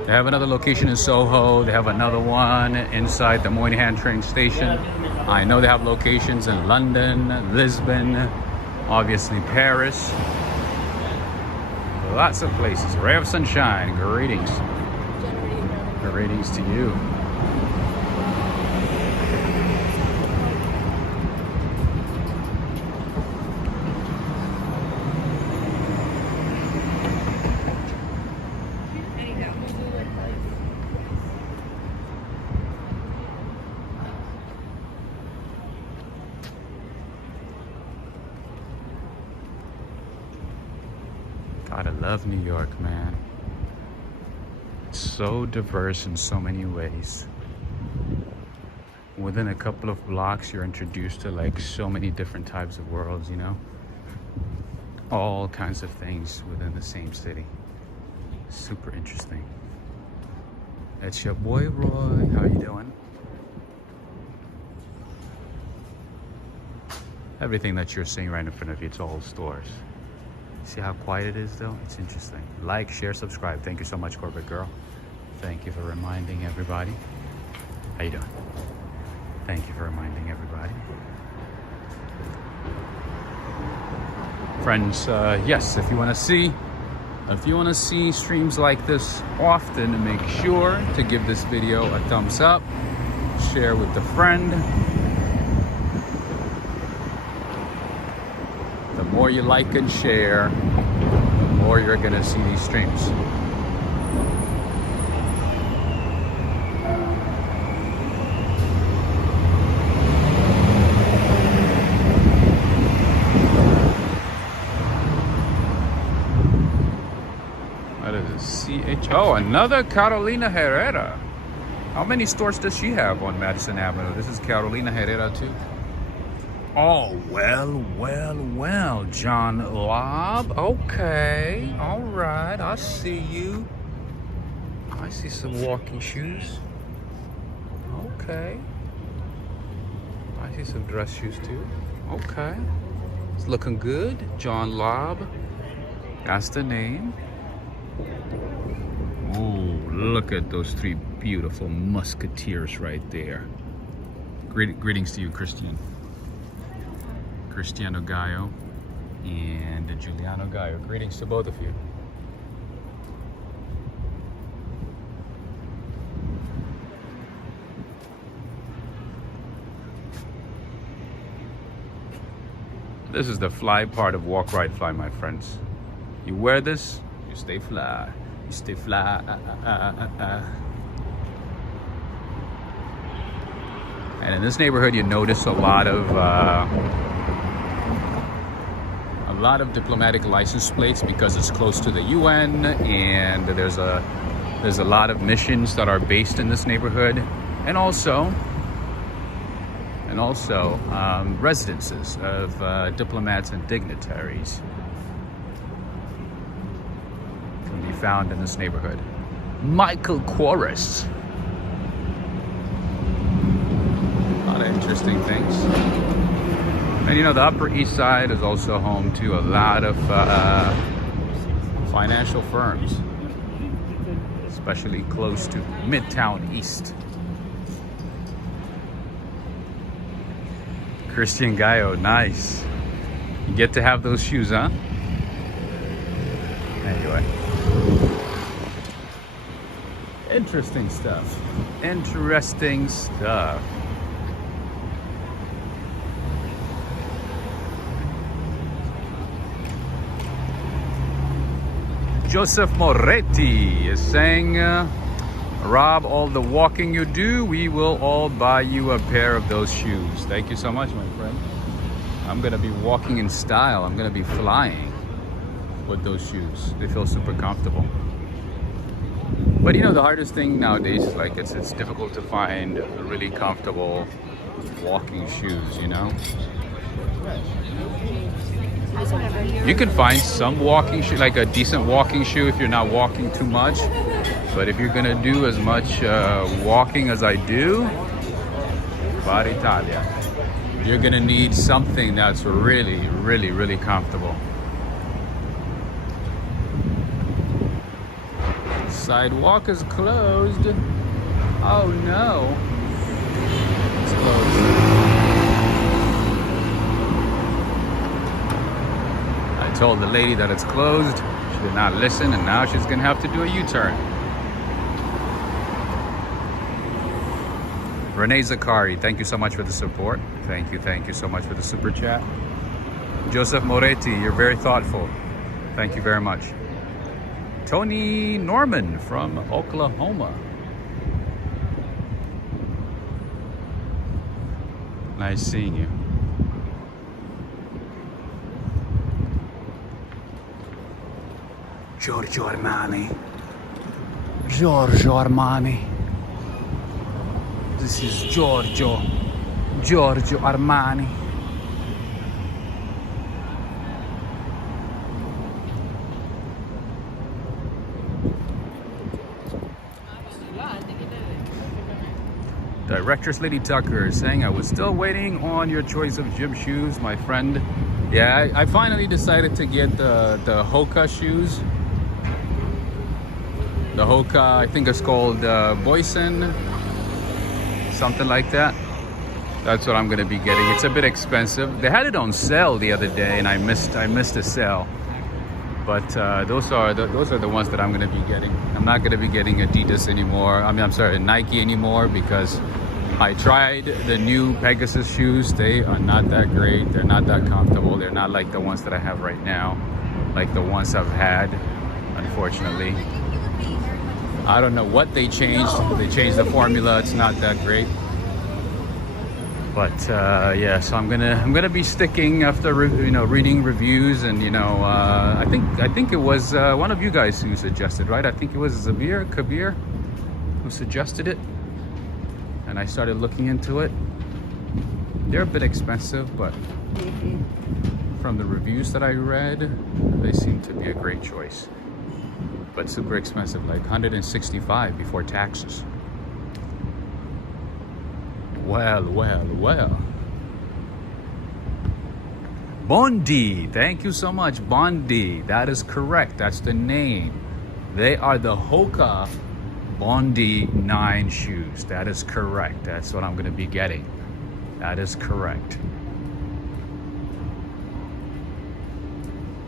They have another location in Soho. They have another one inside the Moynihan train station. I know they have locations in London, Lisbon, obviously Paris. Lots of places. Ray of Sunshine, greetings. Greetings to you. Gotta love New York, man. It's so diverse in so many ways. Within a couple of blocks, you're introduced to like so many different types of worlds, you know? All kinds of things within the same city. Super interesting. It's your boy Roy. How you doing? Everything that you're seeing right in front of you, it's all stores. See how quiet it is though? It's interesting. Like, share, subscribe. Thank you so much, Corporate Girl. Thank you for reminding everybody. How you doing? Thank you for reminding everybody. Friends, yes, if you want to see streams like this often, make sure to give this video a thumbs up, share with a friend. The more you like and share, the more you're gonna see these streams. What is it? Oh, another Carolina Herrera. How many stores does she have on Madison Avenue? This is Carolina Herrera too. Oh, well, John Lobb. Okay, all right, I see you. I see some walking shoes. Okay. I see some dress shoes too. Okay. It's looking good. John Lobb. That's the name. Ooh, look at those three beautiful musketeers right there. Greetings to you, Cristiano Gallo and Giuliano Gallo. Greetings to both of you. This is the fly part of walk, ride, fly, my friends. You wear this, you stay fly. You stay fly. And in this neighborhood, you notice a lot of diplomatic license plates because it's close to the UN, and there's a lot of missions that are based in this neighborhood, and also residences of diplomats and dignitaries can be found in this neighborhood. Michael Kors. A lot of interesting things. And you know, the Upper East Side is also home to a lot of financial firms, especially close to Midtown East. Christian Gallo, nice. You get to have those shoes, huh? Anyway. Interesting stuff. Interesting stuff. Joseph Moretti is saying, Rob, all the walking you do, we will all buy you a pair of those shoes. Thank you so much, my friend. I'm gonna be walking in style. I'm gonna be flying with those shoes. They feel super comfortable. But you know, the hardest thing nowadays is like it's difficult to find really comfortable walking shoes, you know? You can find some walking shoe, like a decent walking shoe if you're not walking too much. But if you're gonna do as much walking as I do, Bar Italia, you're gonna need something that's really, really, really comfortable. Sidewalk is closed. Oh no. It's closed. I told the lady that it's closed. She did not listen, and now she's gonna have to do a U-turn. Renee Zakari, thank you so much for the support. Thank you so much for the super chat. Joseph Moretti, you're very thoughtful. Thank you very much. Tony Norman from Oklahoma. Nice seeing you. Giorgio Armani. Giorgio Armani. This is Giorgio Armani. Directress Lady Tucker saying, I was still waiting on your choice of gym shoes, my friend. Yeah, I finally decided to get the Hoka shoes. The Hoka, I think it's called Boysen, something like that. That's what I'm gonna be getting. It's a bit expensive. They had it on sale the other day, and I missed the sale. But those are the ones that I'm gonna be getting. I'm not gonna be getting Adidas anymore. I'm sorry, Nike anymore, because I tried the new Pegasus shoes. They are not that great. They're not that comfortable. They're not like the ones that I have right now, like the ones I've had, unfortunately. I don't know what they changed. They changed the formula. It's not that great. But yeah, so I'm gonna be sticking after reading reviews, and I think it was one of you guys who suggested, right? I think it was Kabir who suggested it, and I started looking into it. They're a bit expensive, but from the reviews that I read, they seem to be a great choice. But super expensive, like $165 before taxes. Well. Bondi, thank you so much, Bondi. That is correct. That's the name. They are the Hoka Bondi 9 shoes. That is correct. That's what I'm going to be getting. That is correct.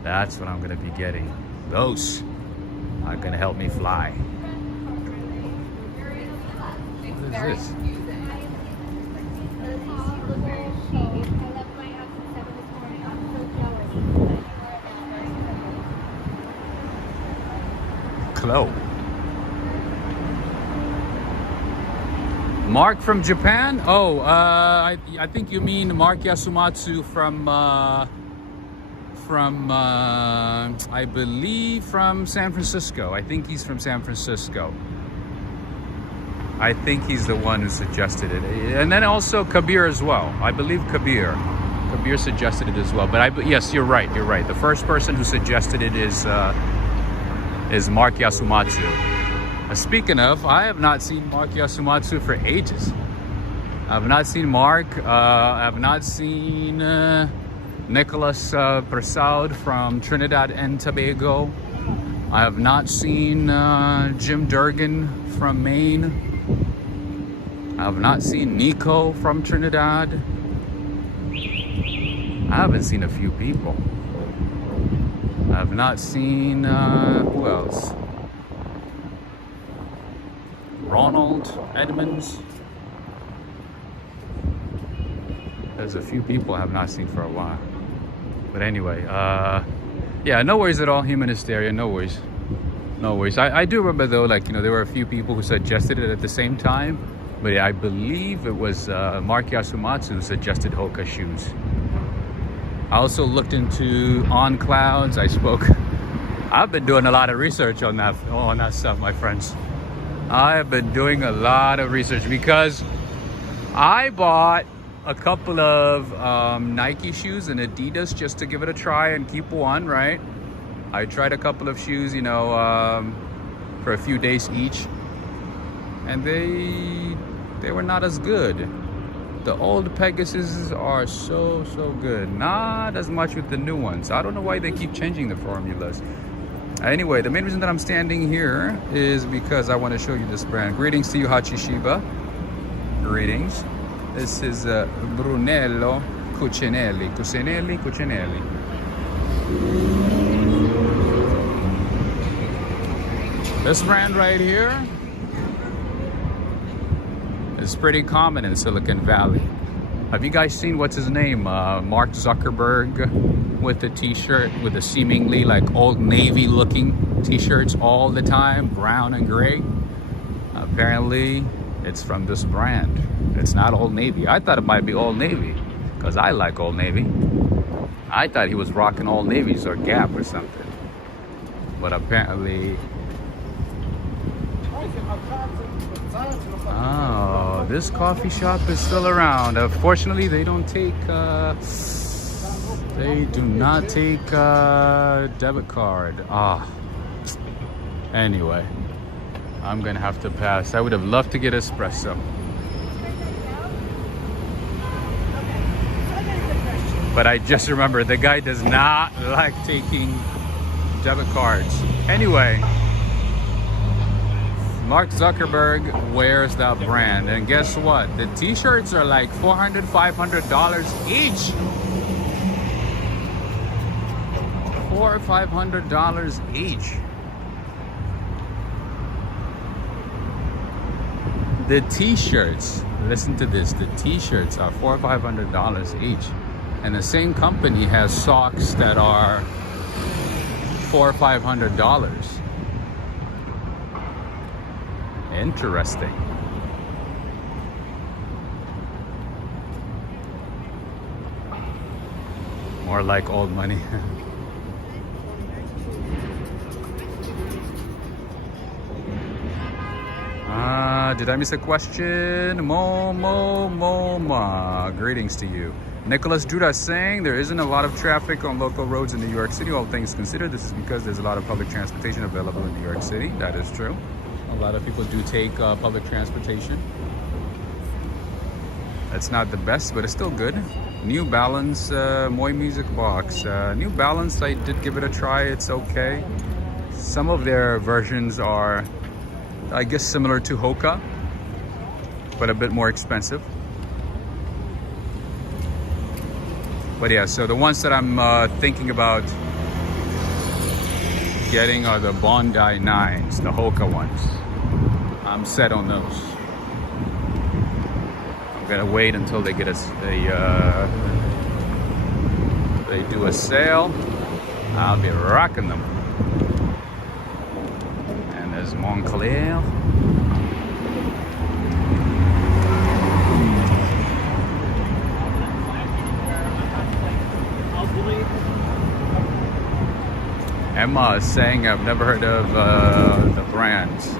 That's what I'm going to be getting. Those are going to help me fly. What is this? Chloe. Mark from Japan? Oh, I think you mean Mark Yasumatsu from I believe from San Francisco. I think he's from San Francisco. I think he's the one who suggested it. And then also Kabir as well. I believe Kabir suggested it as well. But yes, you're right. The first person who suggested it is Mark Yasumatsu. Speaking of, I have not seen Mark Yasumatsu for ages. I've not seen Mark. I've not seen Nicholas Prasad from Trinidad and Tobago. I have not seen Jim Durgan from Maine. I have not seen Nico from Trinidad. I haven't seen a few people. I have not seen, who else? Ronald Edmonds. There's a few people I have not seen for a while. But anyway, yeah, no worries at all, human hysteria, no worries. I do remember though, there were a few people who suggested it at the same time. But yeah, I believe it was Mark Yasumatsu who suggested Hoka shoes. I also looked into On Clouds. I've been doing a lot of research on that stuff, my friends. I have been doing a lot of research because I bought a couple of Nike shoes and Adidas just to give it a try and keep one, right? I tried a couple of shoes, for a few days each, and they were not as good. The old Pegasuses are so good. Not as much with the new ones. I don't know why they keep changing the formulas. Anyway, the main reason that I'm standing here is because I want to show you this brand. Greetings to you, Hachishiba. Greetings. This is Brunello Cucinelli. This brand right here is pretty common in Silicon Valley. Have you guys seen, what's his name? Mark Zuckerberg with the t-shirt with the seemingly like Old Navy looking t-shirts all the time, brown and gray? Apparently it's from this brand. It's not Old Navy. I thought it might be Old Navy because I like Old Navy. I thought he was rocking Old Navies or Gap or something. But apparently, oh, this coffee shop is still around. Unfortunately, they don't take, they do not take debit card. Ah, anyway, I'm gonna have to pass. I would have loved to get espresso, but I just remember the guy does not like taking debit cards. Anyway, Mark Zuckerberg wears that brand, and guess what? The t-shirts are like $400, $500 each. $400 or $500 each. The t-shirts, listen to this, the t-shirts are $400 or $500 each. And the same company has socks that are $400 or $500. Interesting. More like old money. Did I miss a question? Moma. Greetings to you. Nicholas Judas saying there isn't a lot of traffic on local roads in New York City. All things considered, this is because there's a lot of public transportation available in New York City. That is true. A lot of people do take public transportation. It's not the best, but it's still good. New Balance, Moy Music Box. New Balance, I did give it a try. It's okay. Some of their versions are, I guess, similar to Hoka, but a bit more expensive. But yeah, so the ones that I'm thinking about getting are the Bondi 9s, the Hoka ones. I'm set on those. I'm gonna wait until they get they do a sale. I'll be rocking them. And there's Montclair. Emma is saying I've never heard of the brands.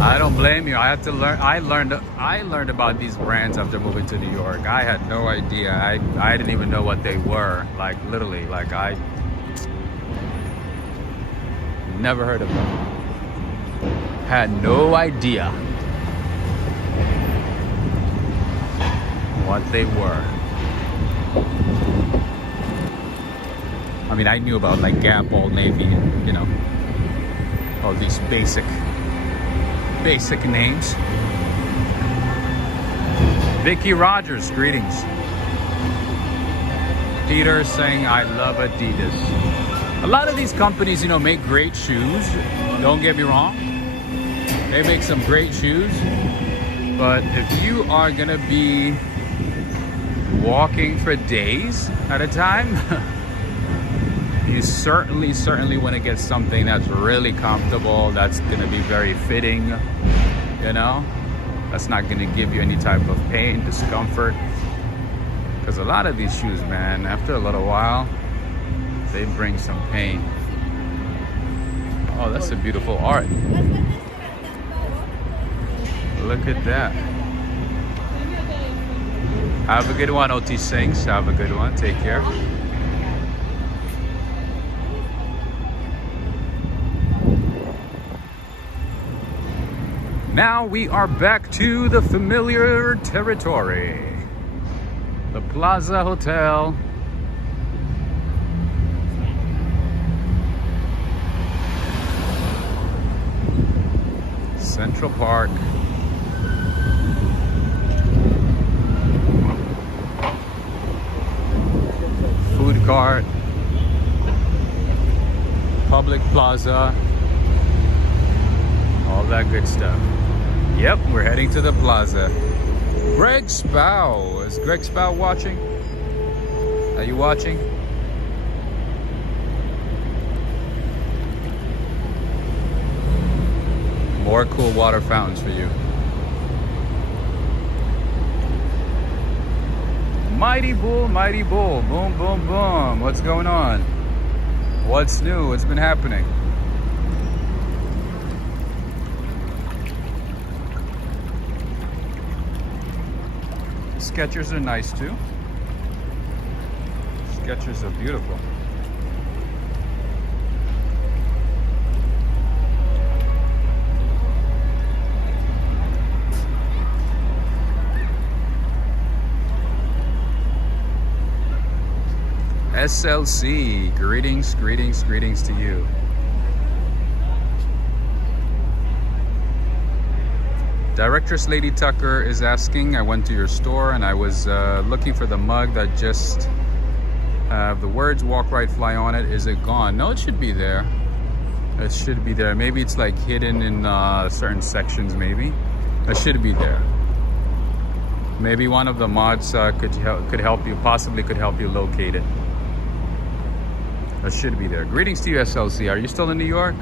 I don't blame you. I had to learn. I learned about these brands after moving to New York. I had no idea. I didn't even know what they were. Like literally, like I never heard of them. Had no idea what they were. I mean, I knew about like Gap, Old Navy, and, you know, all these basic names. Vicky Rogers, greetings. Peter saying, I love Adidas. A lot of these companies, you know, make great shoes. Don't get me wrong. They make some great shoes. But if you are gonna be walking for days at a time, you certainly want to get something that's really comfortable, that's going to be very fitting, you know, that's not going to give you any type of pain, discomfort. Because a lot of these shoes, man, after a little while, they bring some pain. Oh, that's a beautiful art. Look at that. Have a good one, OT Sings. Have a good one. Take care. Now we are back to the familiar territory. The Plaza Hotel. Central Park. Food cart. Public Plaza. All that good stuff. Yep, we're heading to the plaza. Greg Spow. Is Greg Spow watching? Are you watching? More cool water fountains for you. Mighty Bull, Mighty Bull. Boom, boom, boom. What's going on? What's new? What's been happening? Skechers are nice too. Skechers are beautiful. SLC, greetings, greetings, greetings to you. Directress Lady Tucker is asking, I went to your store and I was looking for the mug that just have the words walk right fly on it. Is it gone? No, it should be there. It should be there. Maybe it's like hidden in certain sections, maybe. It should be there. Maybe one of the mods could help you, possibly could help you locate it. It should be there. Greetings to you, SLC. Are you still in New York?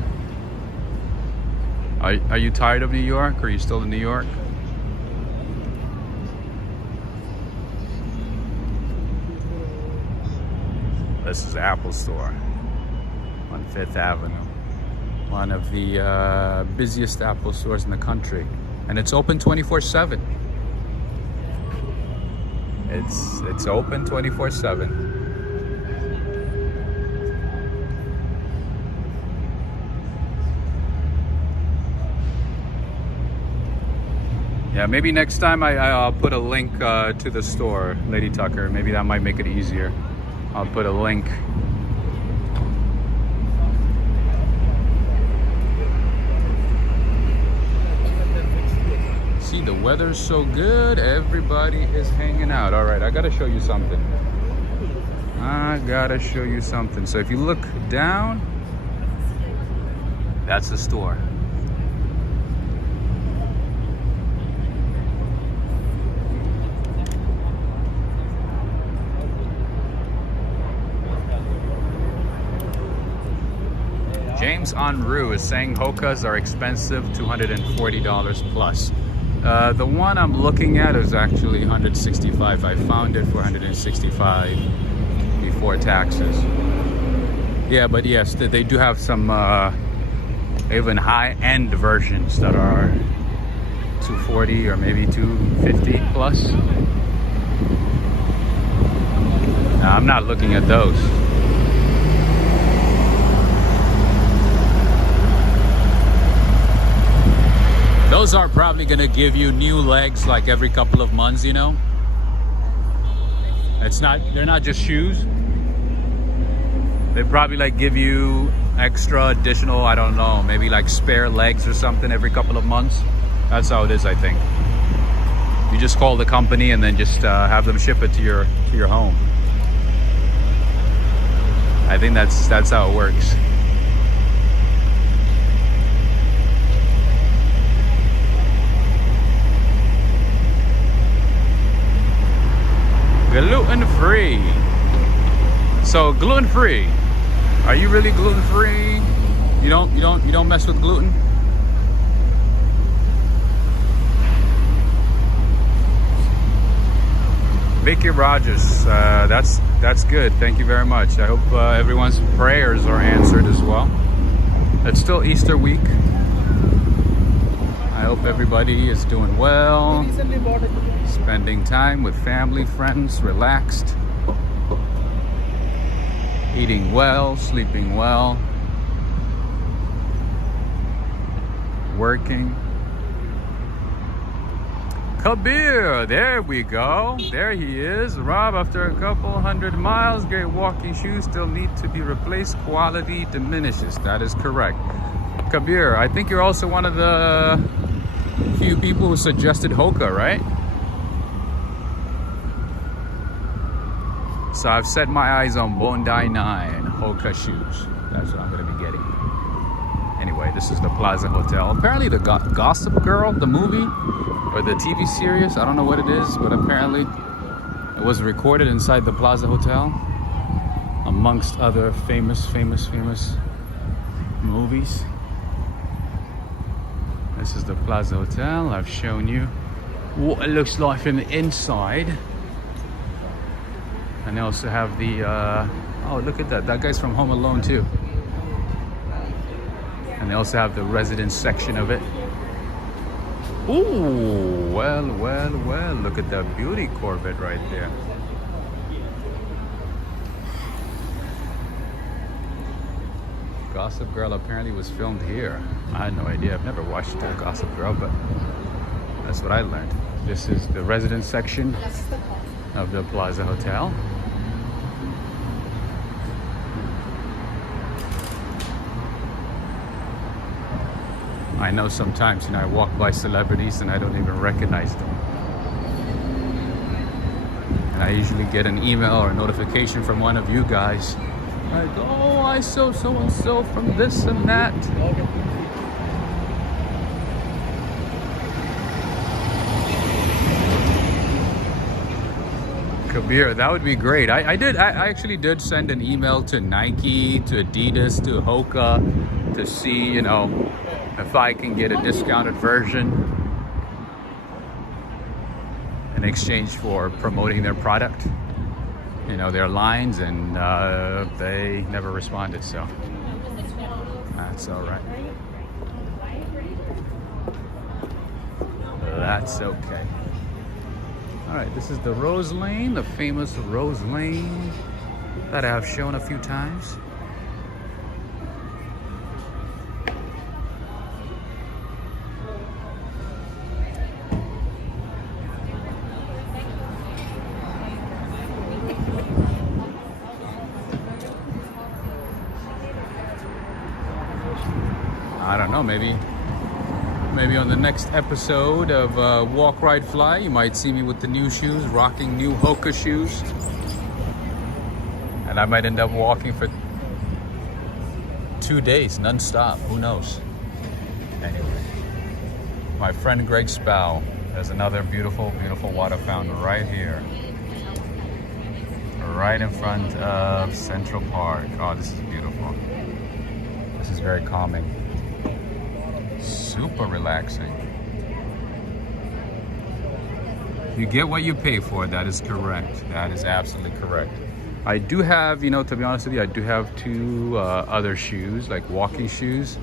Are you tired of New York? Or are you still in New York? This is Apple Store on 5th Avenue. One of the busiest Apple stores in the country. And it's open 24/7. It's open 24/7. Yeah, maybe next time I'll put a link to the store, Lady Tucker. Maybe that might make it easier. I'll put a link. See, the weather's so good. Everybody is hanging out. All right, I gotta show you something. So if you look down, that's the store. James Enru is saying Hokas are expensive, $240 plus. The one I'm looking at is actually $165. I found it for $165 before taxes. Yeah, but yes, they do have some even high-end versions that are $240 or maybe $250 plus. No, I'm not looking at those. Those are probably gonna give you new legs like every couple of months, you know? They're not just shoes. They probably like give you extra additional, I don't know, maybe like spare legs or something every couple of months. That's how it is, I think. You just call the company and then just have them ship it to your home. I think that's how it works. Gluten-free. So gluten-free. Are you really gluten-free? You don't mess with gluten? Vicky Rogers, that's good. Thank you very much. I hope everyone's prayers are answered as well. It's still Easter week. I hope everybody is doing well, spending time with family, friends, relaxed, eating well, sleeping well, working. Kabir, there we go. There he is. Rob, after a couple 100 miles, great walking shoes still need to be replaced. Quality diminishes. That is correct. Kabir, I think you're also one of the few people who suggested Hoka, right? So I've set my eyes on Bondi 9 Hoka shoes. That's what I'm going to be getting. Anyway, this is the Plaza Hotel. Apparently the Gossip Girl, the movie, or the TV series, I don't know what it is, but apparently it was recorded inside the Plaza Hotel, amongst other famous movies. This is the Plaza Hotel. I've shown you what it looks like from the inside. And they also have the Oh, look at that. That guy's from Home Alone too. And they also have the residence section of it. Ooh, well, well, well. Look at that beauty Corvette right there. Gossip Girl apparently was filmed here. I had no idea. I've never watched Gossip Girl, but that's what I learned. This is the residence section of the Plaza Hotel. I know sometimes, I walk by celebrities and I don't even recognize them. And I usually get an email or a notification from one of you guys. Like, oh, I saw so-and-so from this and that. Kabir, that would be great. I actually did send an email to Nike, to Adidas, to Hoka to see, if I can get a discounted version in exchange for promoting their product, their lines, and they never responded, so that's all right. That's okay. All right, this is the Rose Lane, the famous Rose Lane that I have shown a few times. I don't know, maybe on the next episode of Walk, Ride, Fly, you might see me with the new shoes, rocking new Hoka shoes. And I might end up walking for 2 days, non-stop, who knows? Anyway, my friend Greg Spow has another beautiful, beautiful water fountain right here. Right in front of Central Park. Oh, this is beautiful. This is very calming. Super relaxing. You get what you pay for. That is correct. That is absolutely correct. I do have, to be honest with you, I do have two other shoes, like walking shoes,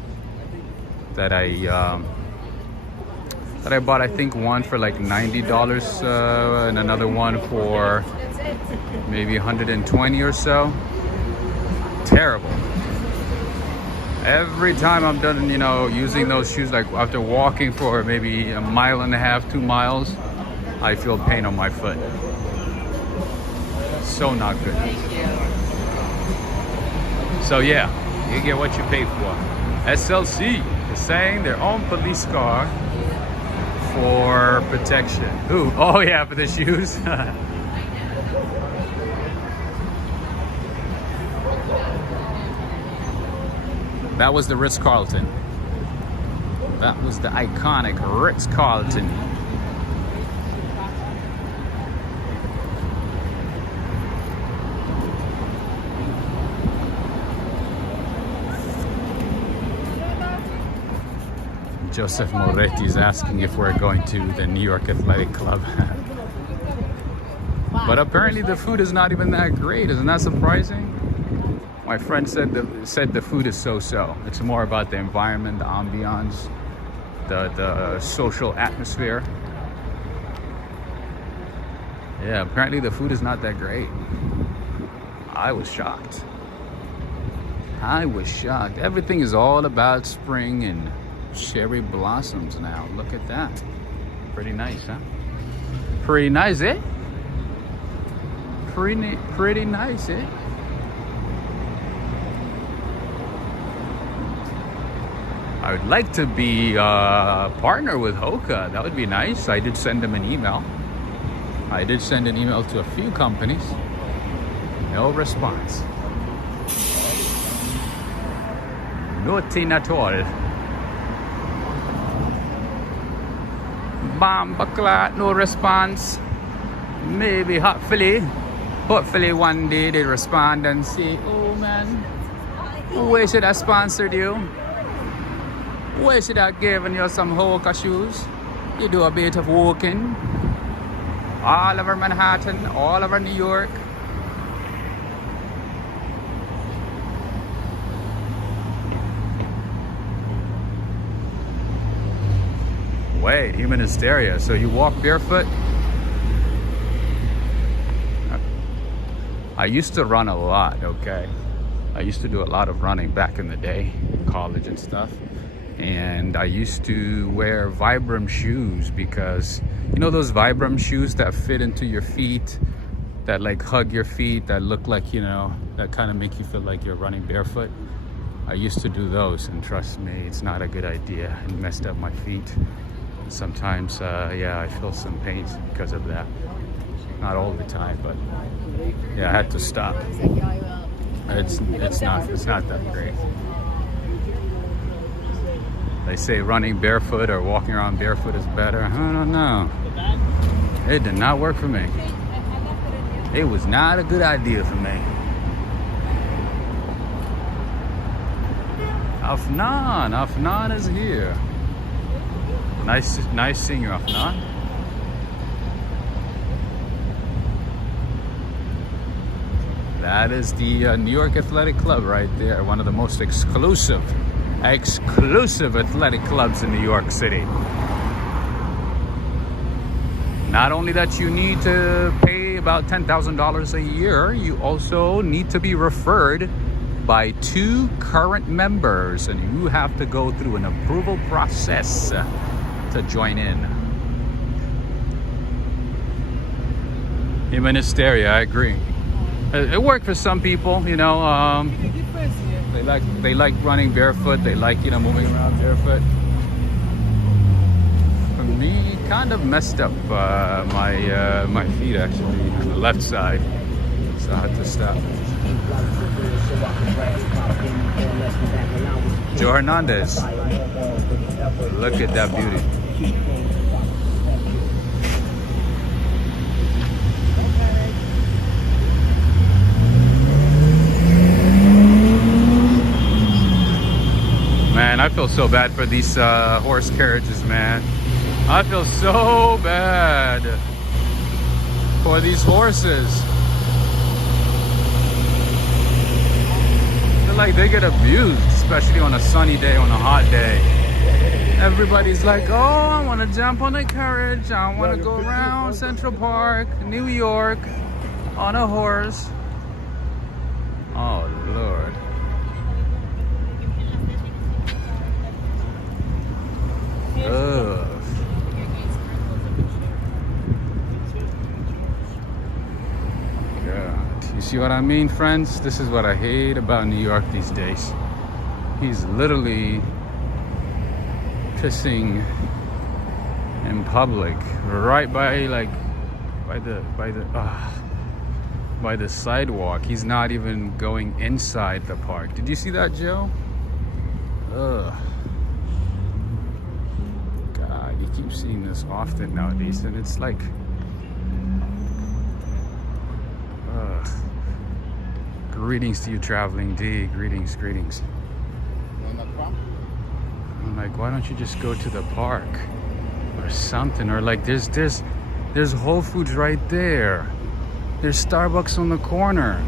that I bought. I think one for like $90 and another one for maybe 120 or so. Terrible. Every time I'm done, using those shoes, like after walking for maybe a mile and a half, 2 miles, I feel pain on my foot. So not good. So yeah, you get what you pay for. SLC is saying their own police car for protection. Ooh, oh yeah, for the shoes. That was the Ritz-Carlton. That was the iconic Ritz-Carlton. Joseph Moretti is asking if we're going to the New York Athletic Club. But apparently the food is not even that great. Isn't that surprising? My friend said the food is so-so. It's more about the environment, the ambiance, the social atmosphere. Yeah, apparently the food is not that great. I was shocked. Everything is all about spring and cherry blossoms now. Look at that. Pretty nice, huh? Pretty nice, eh? Pretty nice, eh? I would like to be a partner with Hoka. That would be nice. I did send them an email. I did send an email to a few companies. No response. Nothing at all. Bombaclat, no response. Maybe hopefully one day they respond and say, oh man, where should I sponsored you? Where should I given you some Hoka shoes? You do a bit of walking. All over Manhattan, all over New York. wait, human hysteria. So you walk barefoot? I used to run a lot, okay? I used to do a lot of running back in the day, college and stuff. And I used to wear Vibram shoes because, you know those Vibram shoes that fit into your feet, that like hug your feet, that look like, you know, that kind of make you feel like you're running barefoot? I used to do those, and trust me, it's not a good idea. It messed up my feet. Sometimes, yeah, I feel some pain because of that. Not all the time, but yeah, I had to stop. It's not that great. They say running barefoot or walking around barefoot is better. I don't know. It did not work for me. It was not a good idea for me. Afnan is here. Nice seeing you, Afnan. That is the New York Athletic Club right there. One of the most exclusive athletic clubs in New York City. Not only that you need to pay about $10,000 a year, you also need to be referred by 2 current members, and you have to go through an approval process to join in. Human hysteria, I agree. It worked for some people, you know. They like running barefoot. They like, you know, moving around barefoot. For me, kind of messed up my feet actually on the left side, so I had to stop. Joe Hernandez, look at that beauty. Man, I feel so bad for these horse carriages, man. I feel so bad for these horses. I feel like they get abused, especially on a sunny day, on a hot day. Everybody's like, oh, I want to jump on a carriage. I want to go around Central Park, New York, on a horse. Oh, Lord. Ugh. God. You see what I mean, friends? This is what I hate about New York these days. He's literally pissing in public right by the sidewalk. He's not even going inside the park. Did you see that, Joe? Ugh. You keep seeing this often nowadays, and it's like, greetings to you, Traveling D. Greetings. I'm like, why don't you just go to the park or something? Or like, there's Whole Foods right there. There's Starbucks on the corner.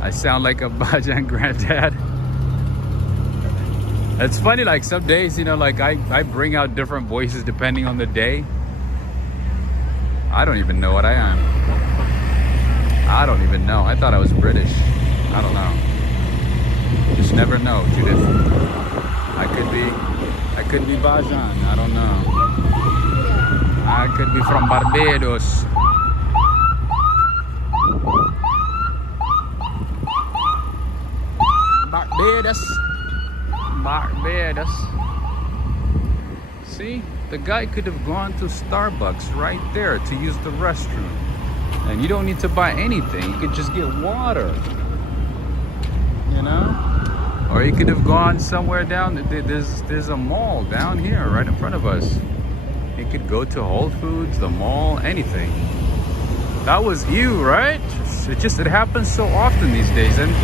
I sound like a Bajan granddad. It's funny, like some days, you know, like I bring out different voices depending on the day. I don't even know what I am. I don't even know. I thought I was British. I don't know. Just never know, Judith. I could be Bajan. I don't know. I could be from Barbados. Barbados. See, the guy could have gone to Starbucks right there to use the restroom, and you don't need to buy anything. You could just get water, you know. Or you could have gone somewhere down. There's a mall down here right in front of us. You could go to Whole Foods, the mall, anything. That was you, right? It happens so often these days. And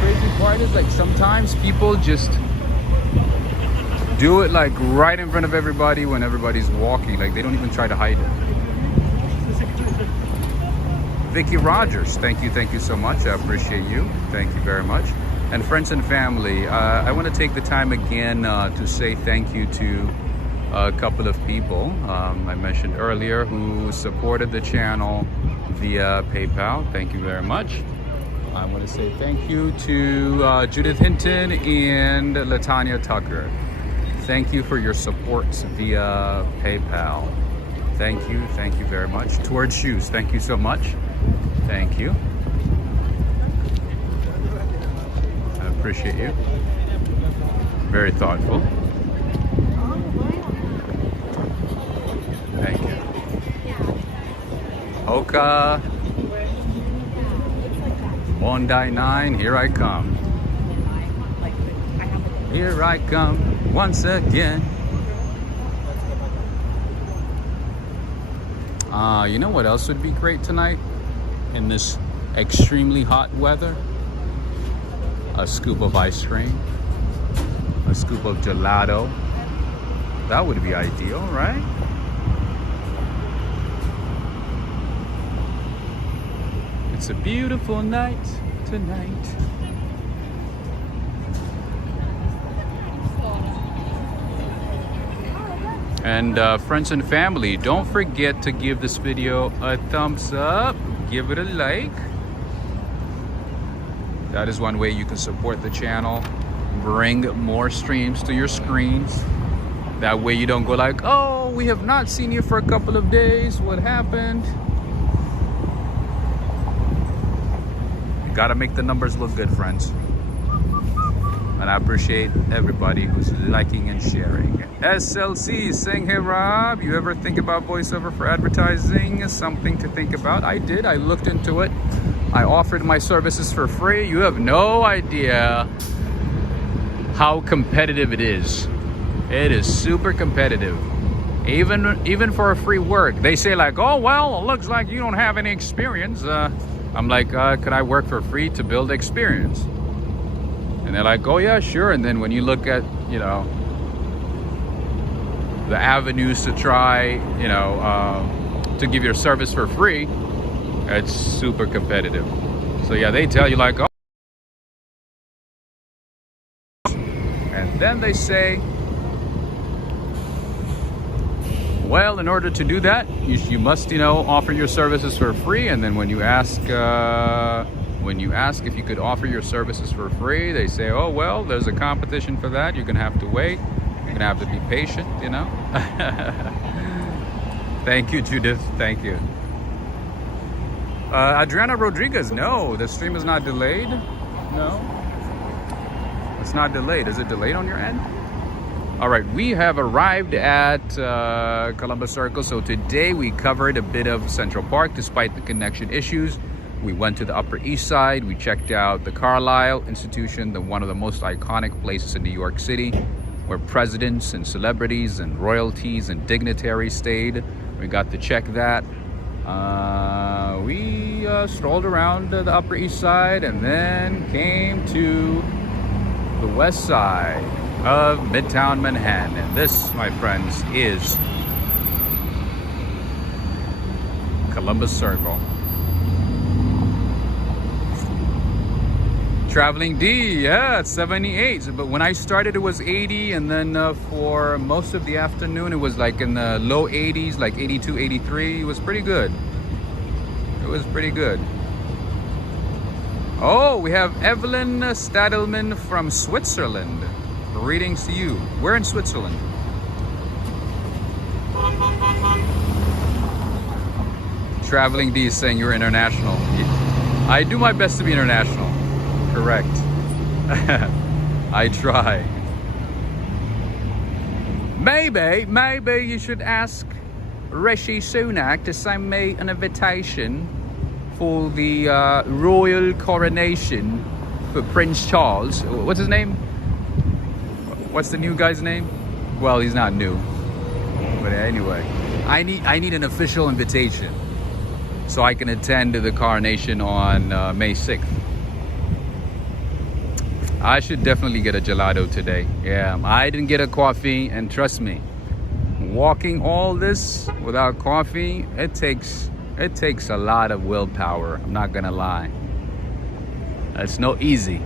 crazy part is, like, sometimes people just do it like right in front of everybody when everybody's walking. Like, they don't even try to hide it. Vicky Rogers, thank you so much. I appreciate you. Thank you very much. And friends and family, I want to take the time again to say thank you to a couple of people I mentioned earlier who supported the channel via PayPal. Thank you very much. I want to say thank you to Judith Hinton and Latanya Tucker. Thank you for your support via PayPal. Thank you very much. Towards Shoes, thank you so much. Thank you. I appreciate you. Very thoughtful. Thank you. Oka. Bondi 9, here I come. Here I come once again. You know what else would be great tonight in this extremely hot weather? A scoop of ice cream, a scoop of gelato. That would be ideal, right? It's a beautiful night tonight. And friends and family, don't forget to give this video a thumbs up. Give it a like. That is one way you can support the channel. Bring more streams to your screens. That way you don't go like, oh, we have not seen you for a couple of days. What happened? You gotta make the numbers look good, friends. And I appreciate everybody who's liking and sharing. SLC saying, hey Rob, you ever think about voiceover for advertising? Something to think about. I did. I looked into it. I offered my services for free. You have no idea how competitive it is. It is super competitive. Even for a free work. They say like, oh, well, it looks like you don't have any experience. I'm like, could I work for free to build experience? And they're like, oh yeah, sure. And then when you look at, you know, the avenues to try, you know, to give your service for free, it's super competitive. So yeah, they tell you like, oh. And then they say, well, in order to do that, you must, you know, offer your services for free. And then when you ask if you could offer your services for free, they say, oh, well, there's a competition for that. You're going to have to wait. You're going to have to be patient, you know. Thank you, Judith. Thank you. Adriana Rodriguez, no, the stream is not delayed. No, it's not delayed. Is it delayed on your end? All right, we have arrived at Columbus Circle. So today we covered a bit of Central Park despite the connection issues. We went to the Upper East Side. We checked out the Carlisle Institution, one of the most iconic places in New York City, where presidents and celebrities and royalties and dignitaries stayed. We got to check that. We strolled around the Upper East Side and then came to the West Side of Midtown Manhattan. And this, my friends, is Columbus Circle. Traveling D, yeah, it's 78. But when I started, it was 80. And then for most of the afternoon, it was like in the low 80s, like 82, 83. It was pretty good. It was pretty good. Oh, we have Evelyn Stadelman from Switzerland. Greetings to you. We're in Switzerland. Traveling D is saying you're international. I do my best to be international. Correct. I try. Maybe you should ask Rishi Sunak to send me an invitation for the royal coronation for Prince Charles. What's his name? What's the new guy's name? Well, he's not new. But anyway, I need an official invitation so I can attend to the coronation on May 6th. I should definitely get a gelato today. Yeah, I didn't get a coffee, and trust me, walking all this without coffee, it takes It takes a lot of willpower, I'm not gonna lie. It's no easy.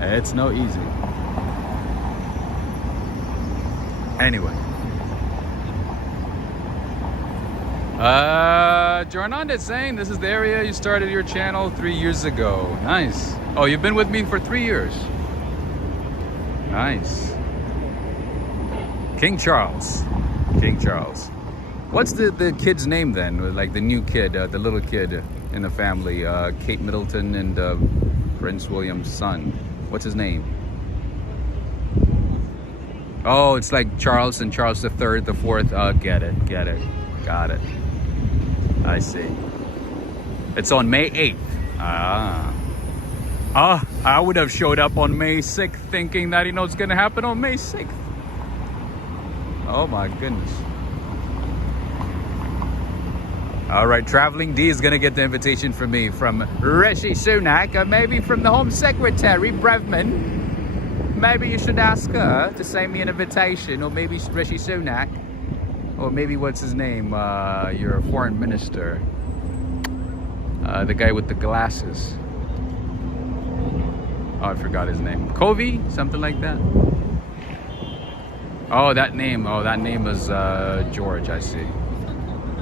It's no easy. Anyway. Jornand is saying this is the area you started your channel 3 years ago. Nice. Oh, you've been with me for 3 years. Nice. King Charles. King Charles. What's the kid's name then? Like the new kid, the little kid in the family, Kate Middleton and Prince William's son. What's his name? Oh, it's like Charles and Charles III, the fourth. Get it. Got it. I see. It's on May 8th. I would have showed up on May 6th thinking that it's gonna happen on May 6th. Oh my goodness. All right, Traveling D is gonna get the invitation from me, from Rishi Sunak, or maybe from the Home Secretary, Brevman. Maybe you should ask her to send me an invitation, or maybe Rishi Sunak, or maybe what's his name, your foreign minister, the guy with the glasses. Oh, I forgot his name. Covey, something like that. Oh, that name is George. I see.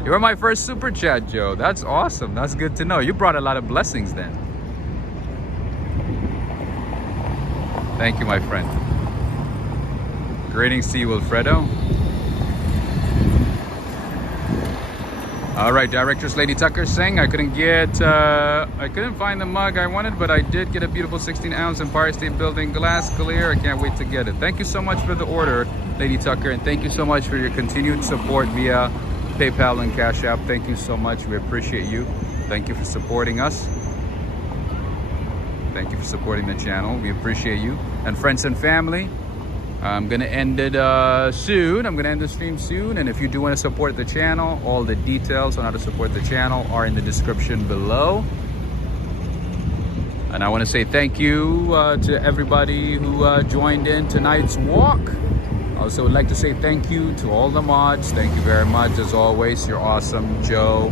You were my first super chat, Joe. That's awesome. That's good to know. You brought a lot of blessings then. Thank you, my friend. Greetings to you, Wilfredo. All right, Director's Lady Tucker saying I couldn't find the mug I wanted, but I did get a beautiful 16-ounce Empire State Building glass clear. I can't wait to get it. Thank you so much for the order, Lady Tucker, and thank you so much for your continued support via PayPal and Cash App. Thank you so much. We appreciate you. Thank you for supporting us. Thank you for supporting the channel. We appreciate you. And friends and family, I'm gonna end it soon. I'm gonna end the stream soon. And if you do want to support the channel, all the details on how to support the channel are in the description below. And I want to say thank you to everybody who joined in tonight's walk. I also would like to say thank you to all the mods. Thank you very much. As always, you're awesome. Joe,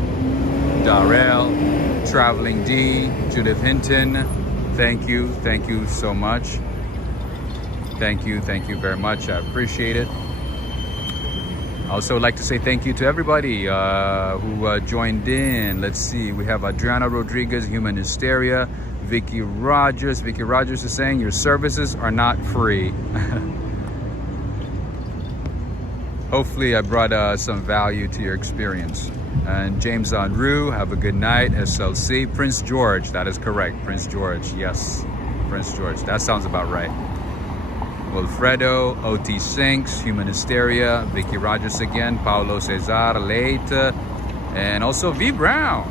Darrell, Traveling D, Judith Hinton. Thank you so much. Thank you very much. I appreciate it. I also would like to say thank you to everybody who joined in. Let's see, we have Adriana Rodriguez, Human Hysteria, Vicky Rogers. Vicky Rogers is saying your services are not free. Hopefully I brought some value to your experience. And James Andrew, have a good night. SLC, Prince George, that is correct. Prince George, yes. Prince George, that sounds about right. Wilfredo, OT Sinks, Human Hysteria, Vicky Rogers again, Paulo Cesar, Late, and also V Brown.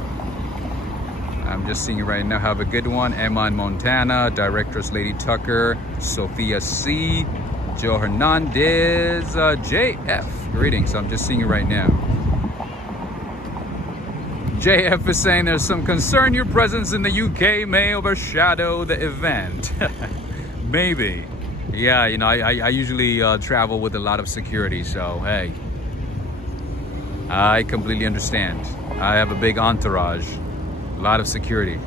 I'm just seeing you right now. Have a good one. Emma in Montana, Directress Lady Tucker, Sophia C, Joe Hernandez, JF. Greetings. I'm just seeing you right now. JF is saying there's some concern your presence in the UK may overshadow the event. Maybe. Yeah, I usually travel with a lot of security, so hey, I completely understand. I have a big entourage, a lot of security.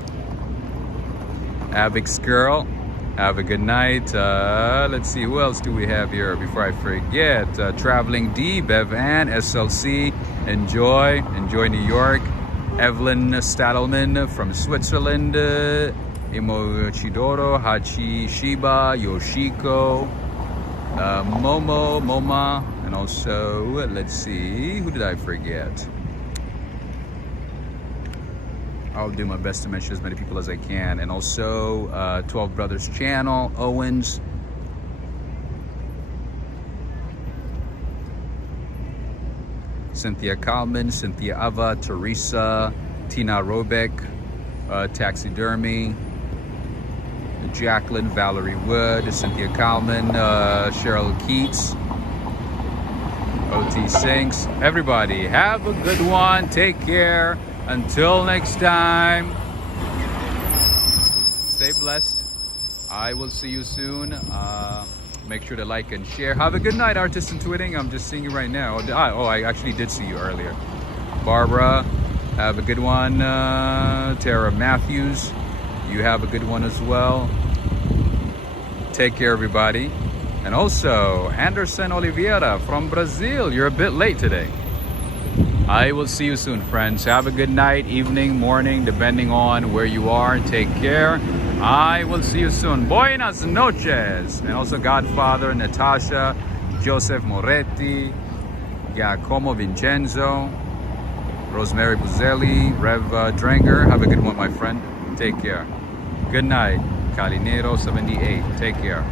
Avix Girl, have a good night. Let's see, who else do we have here before I forget? Traveling D, Bev Ann, SLC, enjoy New York. Evelyn Stadelman from Switzerland. Imochidoro, Hachi Shiba, Yoshiko, Moma, and also, let's see, who did I forget? I'll do my best to mention as many people as I can. And also, 12 Brothers Channel, Owens, Cynthia Kalman, Cynthia Ava, Teresa, Tina Robeck, Taxidermy, Jacqueline, Valerie Wood, Cynthia Kalman, Cheryl Keats, OT Sinks. Everybody, have a good one. Take care. Until next time, stay blessed. I will see you soon. Make sure to like and share. Have a good night, Artist in Twitting. I'm just seeing you right now. Oh, I actually did see you earlier. Barbara, have a good one. Tara Matthews, you have a good one as well. Take care, everybody. And also, Anderson Oliveira from Brazil, you're a bit late today. I will see you soon, friends. Have a good night, evening, morning, depending on where you are. Take care. I will see you soon. Buenas noches. And also Godfather, Natasha, Joseph Moretti, Giacomo Vincenzo, Rosemary Buzelli, Rev Drenger. Have a good one, my friend. Take care. Good night. Calinero 78. Take care.